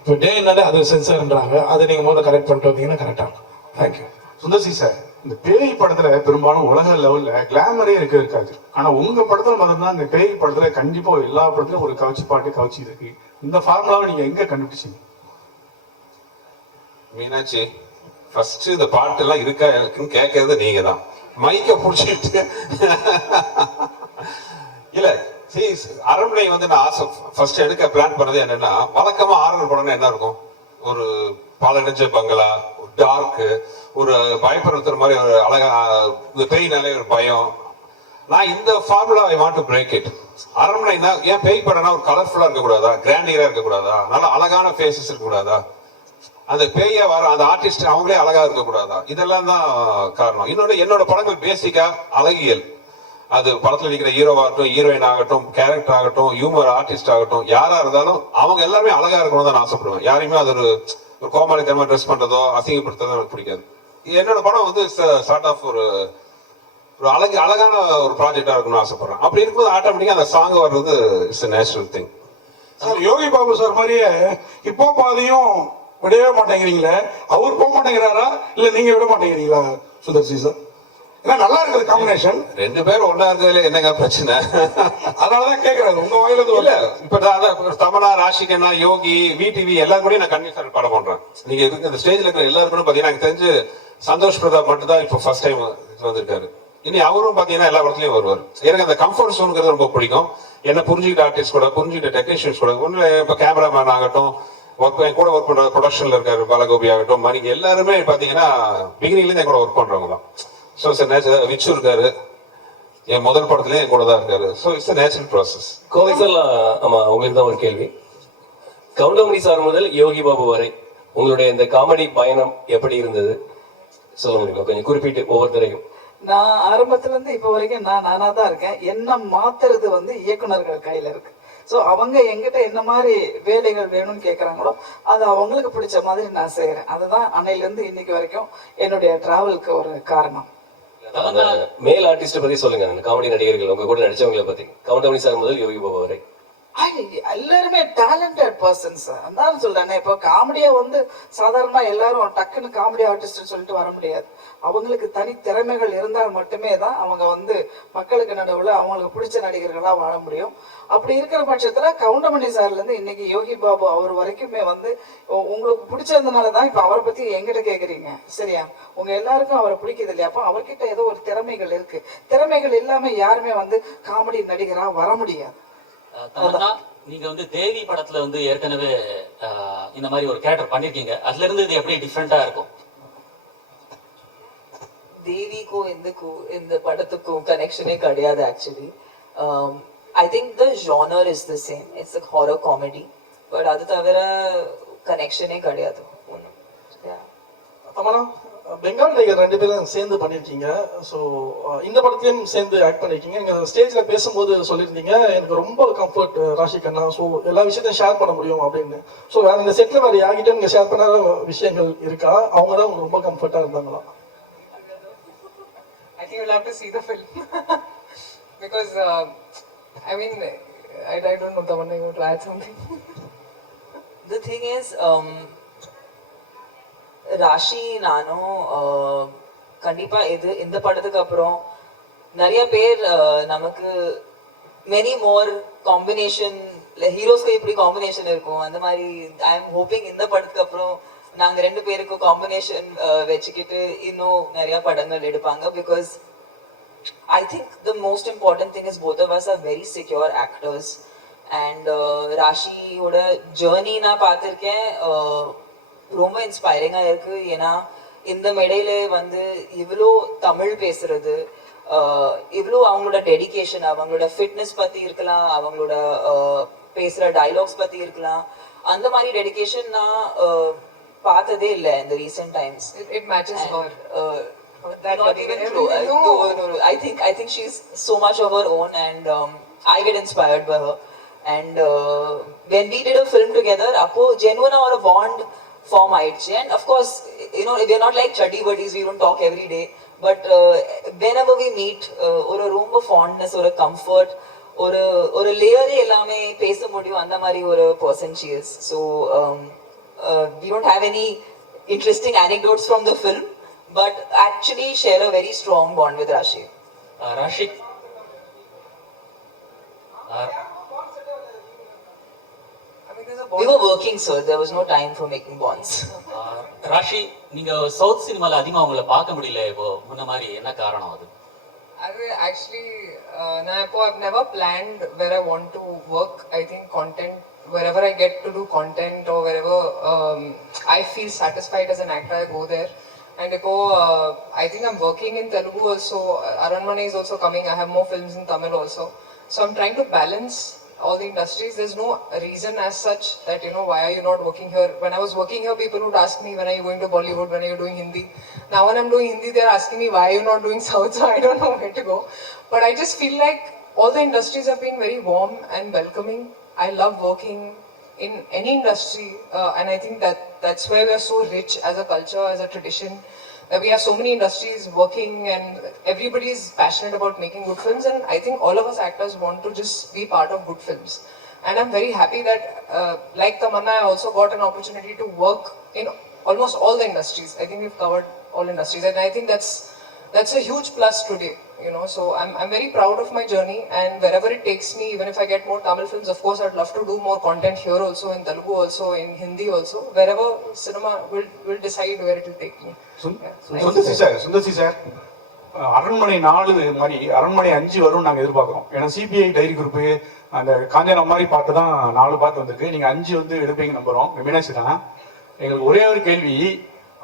இப்போ டேனாலே அது சென்சார்ன்றாங்க, அதை நீங்க முதல்ல கரெக்ட் பண்ணிட்டு வந்தீங்கன்னா கரெக்டாக இருக்கும். தேங்க்யூ. சுந்தர் சி சார், இந்த பேய் படத்துல பெரும்பாலும் உலக லெவல்ல கிளாமரே இருக்காது. ஆனா உங்க படத்துல பார்த்தோம்னா இந்த பேய் படத்துல கண்டிப்பா எல்லா படத்துலயும் ஒரு கவச்சி இருக்கு. இந்த ஃபார்முலாவை நீங்க எங்க கண்டுபிடிச்சீங்க? மீனாட்சி, ஃபர்ஸ்ட் இந்த பாட்டு எல்லாம் இருக்கா இருக்குன்னு கேட்கறது நீங்க தான். மைக்க புடிச்சிட்டு இல்ல அரண்மனை வந்து நான் ஆசை ஃபர்ஸ்ட் எடுக்க பிளான் பண்ணது என்னன்னா, வழக்கமா ஆரம்ப படம்னா என்ன இருக்கும், ஒரு பாலடைஞ்ச பங்களா, டார்க், ஒரு பயப்படுத்துற மாதிரி ஒரு அழகா, இந்த பேய்னாலே ஒரு பயம், நான் இந்த formula I want to break it. அரண்மனைனா ஏன் பேய் படம்னா ஒரு கலர்ஃபுல்லா இருக்கக்கூடாதா, கிராண்டியரா இருக்கக்கூடாதா, நல்ல அழகான ஃபேஸஸ் இருக்கக்கூடாதா, அந்த பேய வர அந்த ஆர்டிஸ்ட் அவங்களே அழகா இருக்கக்கூடாதா, இதெல்லாம் தான் காரணம். இன்னொன்று, என்னோட படங்கள் பேசிக்கா அழகியல். அது படத்துல இருக்கிற ஹீரோவாகட்டும், ஹீரோயின் ஆகட்டும், கேரக்டர் ஆகட்டும், ஹியூமர் ஆர்டிஸ்ட் ஆகட்டும், யாரா இருந்தாலும் அவங்க எல்லாருமே அழகா இருக்கணும் தான் நான் ஆசைப்படுவேன். யாரையுமே அது ஒரு கோமாளித்தனமா ட்ரெஸ் பண்றதோ அசிங்கப்படுத்துறதோ எனக்கு பிடிக்காது. என்னோட படம் வந்து சார்ட் ஆஃப் ஒரு அழகான ஒரு ப்ராஜெக்டா இருக்கணும்னு ஆசைப்படுறேன். அப்படி இருக்கும்போது ஆட்டோமேட்டிக்கா அந்த சாங் வர்றது it's a natural thing. Sir Yogi Babu sir மாதிரியே இப்போ பாதையும் விடவே மாட்டேங்கிறீங்களே, அவர் போக மாட்டேங்கிறாரா இல்ல நீங்க விட மாட்டேங்கிறீங்களா சுந்தர்சி சார்? ஏன்னா நல்லா இருக்குது காம்பினேஷன். ரெண்டு பேரும் ஒன்னா இருக்கிறதுல என்னங்க பிரச்சனை? அதனாலதான் கேட்கறாங்க உங்க வாயில இருந்து. இல்ல இப்ப தமனா, ராஷிகண்ணா, யோகி, விடிவி எல்லாரும் கூட நான் கன்வின்ஸ் படம் பண்றேன். நீங்க இருக்கு இந்த ஸ்டேஜ்ல இருக்கிற எல்லாரும் கூட பாத்தீங்கன்னா எனக்கு தெரிஞ்சு சந்தோஷ் பிரதாப் மட்டும் தான் இப்போ ஃபர்ஸ்ட் டைம் வந்திருக்காரு. இனி அவரும் பாத்தீங்கன்னா எல்லா படத்துலயும் வருவார். எனக்கு அந்த கம்ஃபர்ட் ஜோனுங்கிறது ரொம்ப பிடிக்கும். என்ன புரிஞ்சுக்கிட்ட ஆர்டிஸ்ட் கூட, புரிஞ்சுக்கிட்ட டெக்னீஷியன்ஸ் கூட, ஒண்ணு இப்ப கேமராமேன் ஆகட்டும், என் கூட ஒர்க் பண்ற ப்ரொடக்ஷன்ல இருக்காரு பாலகோபி ஆகட்டும், மணிக்கு எல்லாருமே பாத்தீங்கன்னா பிகினிங்ல இருந்து என் கூட ஒர்க் பண்றவங்க தான். So it's natural. விச்சு இருக்காரு, என் முதல் படத்துலயே என் கூட தான் இருக்காரு. So it's natural process. Kovai sir, ஆமா உங்களுக்கு தான் ஒரு கேள்வி. கவுண்டமணி சார் முதல் யோகி பாபு வரை உங்களுடைய இந்த காமெடி பயணம் எப்படி இருந்தது சொல்ல முடியுமா? கொஞ்சம் குறிப்பிட்டு ஒவ்வொருத்தரையும். நான் ஆரம்பத்துல இருந்து இப்ப வரைக்கும் நானா தான் இருக்கேன். என்ன மாத்துறது வந்து இயக்குனர்கள் கையில இருக்கு. ஸோ அவங்க எங்கிட்ட என்ன மாதிரி வேலைகள் வேணும்னு கேட்குறாங்களோ அது அவங்களுக்கு பிடிச்ச மாதிரி நான் செய்கிறேன். அதுதான் அன்னையிலேருந்து இன்னைக்கு வரைக்கும் என்னுடைய டிராவலுக்கு ஒரு காரணம். மேல் ஆர்டிஸ்ட் பத்தி சொல்லுங்க, அந்த காமெடி நடிகர்கள் உங்க கூட நடிச்சவங்களை பத்தி. கவுண்டமணி சார் முதல் யோகி பாபு வரை எல்லாருமே டேலண்டட் பர்சன்ஸ். அதான் சொல்றேன், இப்போ காமெடியா வந்து சாதாரணமா எல்லாரும் டக்குன்னு காமெடி ஆர்டிஸ்ட் சொல்லிட்டு வர முடியாது. அவங்களுக்கு தனி திறமைகள் இருந்தால் மட்டுமே தான் அவங்க வந்து மக்களுக்கு நடுவில் அவங்களுக்கு பிடிச்ச நடிகர்களா வாழ முடியும். அப்படி இருக்கிற பட்சத்துல கவுண்டமணி சார்ல இருந்து இன்னைக்கு யோகி பாபு அவர் வரைக்குமே வந்து உங்களுக்கு பிடிச்சதுனால தான் இப்ப அவரை பத்தி எங்கிட்ட கேக்குறீங்க, சரியா? உங்க எல்லாருக்கும் அவரை பிடிக்குது இல்லையா? அப்போ அவர்கிட்ட ஏதோ ஒரு திறமைகள் இருக்கு. திறமைகள் இல்லாம யாருமே வந்து காமெடி நடிகரா வர முடியாது. நீங்க வந்து தேவி படத்துல வந்து ஏற்கனவே இந்த மாதிரி ஒரு கேரக்டர் பண்ணிருக்கீங்க. அதுல இருந்து இது எப்படி டிஃப்ரெண்டா இருக்கும்? தேவிக்கும் இந்த படத்துக்கும் கனெக்ஷனே கிடையாது actually. I think the genre is the same. It's a horror comedy. But அது தவிர கனெக்ஷனே கிடையாது. தமனா, பெங்கால் டைகர் ரெண்டு பேரும் சேர்ந்து பண்ணியிருக்கீங்க. ஸோ இந்த படத்துலையும் சேர்ந்து ஆக்ட் பண்ணியிருக்கீங்க. நீங்கள் ஸ்டேஜில் பேசும்போது சொல்லியிருந்தீங்க எனக்கு ரொம்ப கம்ஃபர்ட் ராஷிகண்ணா, ஸோ எல்லா விஷயத்தையும் ஷேர் பண்ண முடியும் அப்படின்னு. ஸோ வேறு இந்த செட்டில் வேறு யார்கிட்ட நீங்கள் ஷேர் பண்ணாத விஷயங்கள் இருக்கா? அவங்க தான் உங்களுக்கு ரொம்ப கம்ஃபர்ட்டாக இருந்தாங்களா? I think you'll have to see the film because I mean I don't know, Tamanna, you want to add something? The thing is, Raashi நானும் கண்டிப்பா இந்த படத்துக்கு அப்புறம் நிறைய பேர் நமக்கு மெனி மோர் காம்பினேஷன், ஹீரோஸ்க்கு எப்படி காம்பினேஷன் இருக்கும் அந்த மாதிரி ஐ எம் ஹோப்பிங் இந்த படத்துக்கு அப்புறம் நாங்க ரெண்டு பேருக்கும் காம்பினேஷன் வச்சுக்கிட்டு இன்னும் நிறைய படங்கள் எடுப்பாங்க. Because I think the most important thing is both of us are very secure actors. And ராஷியோட ஜேர்னி நான் பார்த்துருக்கேன், ரொம்ப இன்ஸ்பைரிங்காக இருக்கு. ஏன்னா இந்த மேடையில வந்து இவ்வளோ தமிழ் பேசுறது, இவ்வளோ அவங்களோட டெடிகேஷன், அவங்களோட ஃபிட்னஸ் பற்றி இருக்கலாம், அவங்களோட பேசுகிற டைலாக்ஸ் பற்றி இருக்கலாம், அந்த மாதிரி டெடிகேஷன் நான் பார்த்ததே இல்லை இந்த recent times. It matches her. Not even true. No. I think she's so much of her own, and I get inspired by her. And when we did a film together, appo genuine or a bond form aichu. And of course, you know, we're not like chuddy buddies, we don't talk every day, but whenever we meet, or a room of fondness or a comfort or a layer ellame pesa mudiyum andha mari or a person she is. So we don't have any interesting anecdotes from the film, but actually share a very strong bond with Rashi. Rashi, we were working, sir. There was no time for making bonds. Raashi, நீங்க south சினிமால அதிகமா உங்களை பார்க்க முடியல இப்போ முன்ன மாதிரி, என்ன காரணம் அது? Actually, I've never planned where I want to work. I think content, wherever I get to do content or wherever I feel satisfied as an actor, I go there. And I think I'm working in Telugu also. Aranmane is also coming. I have more films in Tamil also. So I'm trying to balance all the industries. There's no reason as such that, why are you not working here? When I was working here, people would ask me, when are you going to Bollywood? When are you doing Hindi? Now when I'm doing Hindi, they're asking me, why are you not doing South? So I don't know where to go. But I just feel like all the industries have been very warm and welcoming. I love working in any industry, and I think that's where we are so rich as a culture, as a tradition, that we have so many industries working and everybody is passionate about making good films, and I think all of us actors want to just be part of good films. And I'm very happy that like Tamanna, I also got an opportunity to work in almost all the industries. I think we've covered all industries, and I think that's a huge plus today, so I'm very proud of my journey, and wherever it takes me, even if I get more Tamil films, of course I'd love to do more content here also, in Telugu also, in Hindi also, wherever cinema will decide where it will take me. Sundar C sir அரண்மனை 4 மாதிரி அரண்மனை 5 வரும் நாங்கள் எதிர்பார்க்குறோம். ஏன்னா CBI diary group அந்த காஞ்சனா மாதிரி பாட்டு தான் 4 பாட்டு வந்திருக்கு. நீங்கள் 5 வந்து எடுப்பீங்க நம்புகிறோம். மீனாட்சி தான். எங்களுக்கு ஒரே ஒரு கேள்வி,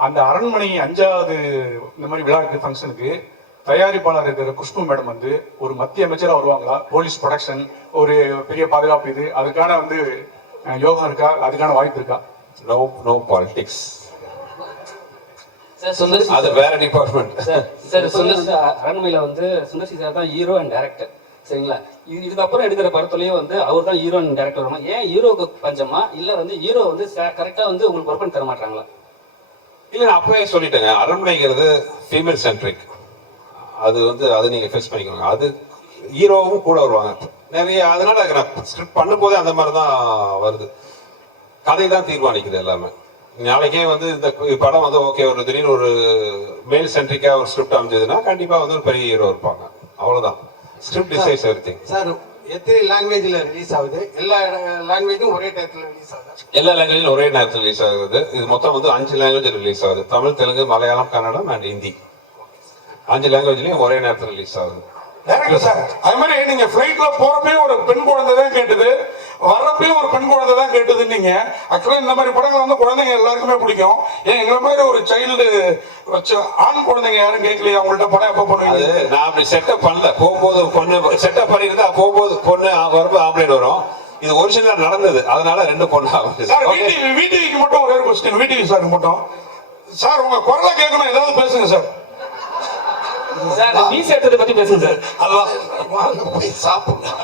அந்த அரண்மனை 5வது இந்த மாதிரி விழாக்கு ஃபங்க்ஷனுக்கு தயாரிப்பாளர் இருக்கிற குஷ்பு மேடம் வந்து ஒரு மத்திய அமைச்சராக வருவாங்களா? போலீஸ் ப்ரொடக்ஷன், ஒரு பெரிய பாதுகாப்பு, இது அதுக்கான வந்து யோகா இருக்கா? அதுக்கான வாய்ப்பு இருக்கா? No politics. அது வேற டிபார்ட்மெண்ட். சார் அரண்மனையில வந்து சுந்தர்சி சார் தான் ஹீரோ அண்ட் டைரக்டர், சரிங்களா? இதுக்கப்புறம் எடுக்கிற படத்துலயும் வந்து அவர் தான் ஹீரோ அண்ட் டைரக்டர் வரணும். ஏன் ஹீரோக்கு பஞ்சமா, இல்ல வந்து ஹீரோ வந்து கரெக்டா வந்து உங்களுக்கு ஒர்க் பண்ணி தர மாட்டாங்களா? இல்லை, நான் அப்பவே சொல்லிட்டேங்க, அரண்மனைங்கிறது ஃபீமேல் சென்ட்ரிக். அது நீங்க ஃபேஸ் பண்ணிக்கோங்க. அது ஹீரோவும் கூட வருவாங்க நிறைய. அதனால நான் ஸ்கிரிப்ட் பண்ணும்போதே அந்த மாதிரி தான் வருது. கதை தான் தீர்மானிக்குது எல்லாமே. நாளைக்கே வந்து இந்த படம் வந்து ஓகே, ஒரு திடீர்னு ஒரு மேல் சென்ட்ரிக்கா ஒரு ஸ்கிரிப்ட் அமைஞ்சதுன்னா கண்டிப்பா வந்து ஒரு பெரிய ஹீரோ இருப்பாங்க. அவ்வளவுதான். Script decides everything. சார் எத்தனை லாங்குவேஜ்ல ரிலீஸ் ஆகுது? எல்லா லாங்குவேஜும் ஒரே டயத்துல ரிலீஸ் ஆகுது? எல்லா லாங்குவேஜும் ஒரே நேரத்தில் ரிலீஸ் ஆகுது. இது மொத்தம் வந்து 5 லாங்குவேஜ் ரிலீஸ் ஆகுது. தமிழ், தெலுங்கு, மலையாளம், கன்னடம் அண்ட் ஹிந்தி. 5 லாங்குவேஜ்லயும் ஒரே நேரத்தில் ரிலீஸ் ஆகுது. டேரக்டர் சார், அது மாதிரி நீங்க ஃபிளைட்ல போறப்பயும் ஒரு பெண் குழந்தை தான் கேட்டது, வர்றப்பயும் ஒரு பெண் குழந்தை தான் கேட்டது. நீங்க ஆக்சுவலா இந்த மாதிரி படங்கள் வந்து குழந்தைங்க எல்லாருக்குமே பிடிக்கும். ஏன் எங்களை மாதிரி ஒரு சைல்டு வச்சு ஆண் குழந்தைங்க யாரும் கேட்கலையா அவங்கள்ட்ட படம் எப்ப பண்ணுவீங்க? நான் அப்படி செட்டப் பண்ணல. போகும்போது பொண்ணு செட்டப் பண்ணியிருந்தா போகும்போது பொண்ணு வரும்போது ஆம்பளைட் வரும். இது ஒரிஜினலா நடந்தது, அதனால 2 பொண்ணு ஆகுது. சார் வீட்டுக்கு மட்டும் ஒரே ஒரு கொஸ்டின், வீட்டுக்கு சார் மட்டும். சார் உங்க குரலை கேட்கணும், ஏதாவது பேசுங்க சார். சார் மீஸ் எடுத்ததை பத்தி பேசுங்க சார். அதான் போய் சாப்பிடலாம்.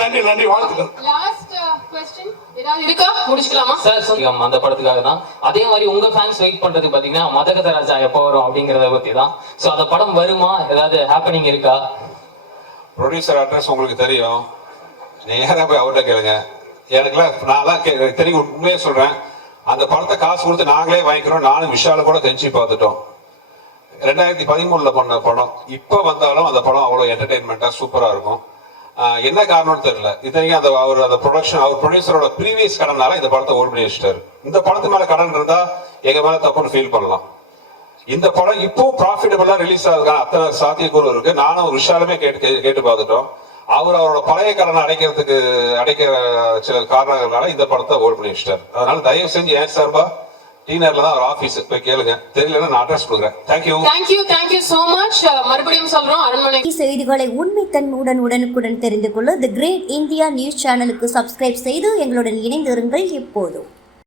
நன்றி நன்றி வாழ்த்துக்கள். லாஸ்ட் क्वेश्चन ஏதாவது இருக்கா? முடிச்சுக்கலாமா சார்? அந்த படத்துக்காக தான். அதே மாதிரி உங்க ஃபேன்ஸ் வெயிட் பண்றது பாத்தீங்கன்னா மதகத ராஜா எப்போ வரும் அப்படிங்கறத பத்தி தான். சோ அந்த படம் வருமா? ஏதாவது ஹேப்பனிங் இருக்கா? ப்ரொடியூசர் அட்ரஸ் உங்களுக்கு தெரியும், நேரா போய் அவர்கிட்ட கேளுங்க. எனக்குலாம் நான்லாம் தெரியும், உண்மையே சொல்றேன். அந்த படத்தை காசு கொடுத்து நாங்களே வாங்கிக்கிறோம். நானும் விஷால கூட கெஞ்சி பார்த்துட்டோம். 2013 பண்ண படம் இப்ப வந்தாலும் அந்த படம் அவ்வளவு என்டர்டைன்மெண்டா சூப்பரா இருக்கும். என்ன காரணம்னு தெரியல. இத்தனைக்கும் அந்த ப்ரொடக்ஷன், அவர் ப்ரொடியூசரோட ப்ரீவியஸ் கடனால இந்த படத்தை ஓட் பண்ணி வச்சுட்டாரு. இந்த படத்து மேல கடன் இருந்தா எங்க மேல தப்புன்னு ஃபீல் பண்ணலாம். இந்த படம் இப்போ ப்ராஃபிட்டபிளா ரிலீஸ் ஆகுதுக்கான அத்தனை சாத்தியக்கூறு இருக்கு. நானும் விஷாலுமே கேட்டு பார்த்துட்டோம். அவரோட பழைய கடனை அடைக்கிற சில காரணங்களால இந்த படத்தை ஓட் பண்ணி வச்சுட்டாரு. அதனால தயவு செஞ்சு ஏன் சார்பா டீனர்ல தான் ஒரு ஆபீஸ் போய் கேளுங்க. தெரியலன்னா நான் அட்ரஸ் கொடுக்குறேன். Thank you so much. மறுபடியும் சொல்றோம், அரண்மனை செய்திகளை உண்மைத்தன்மையுடன் உடனுக்குடன் தெரிந்து கொள்ள தி கிரேட் இந்தியா நியூஸ் சேனலுக்கு சப்ஸ்கிரைப் செய்து எங்களுடன் இணைந்திருங்கள் எப்போதும்.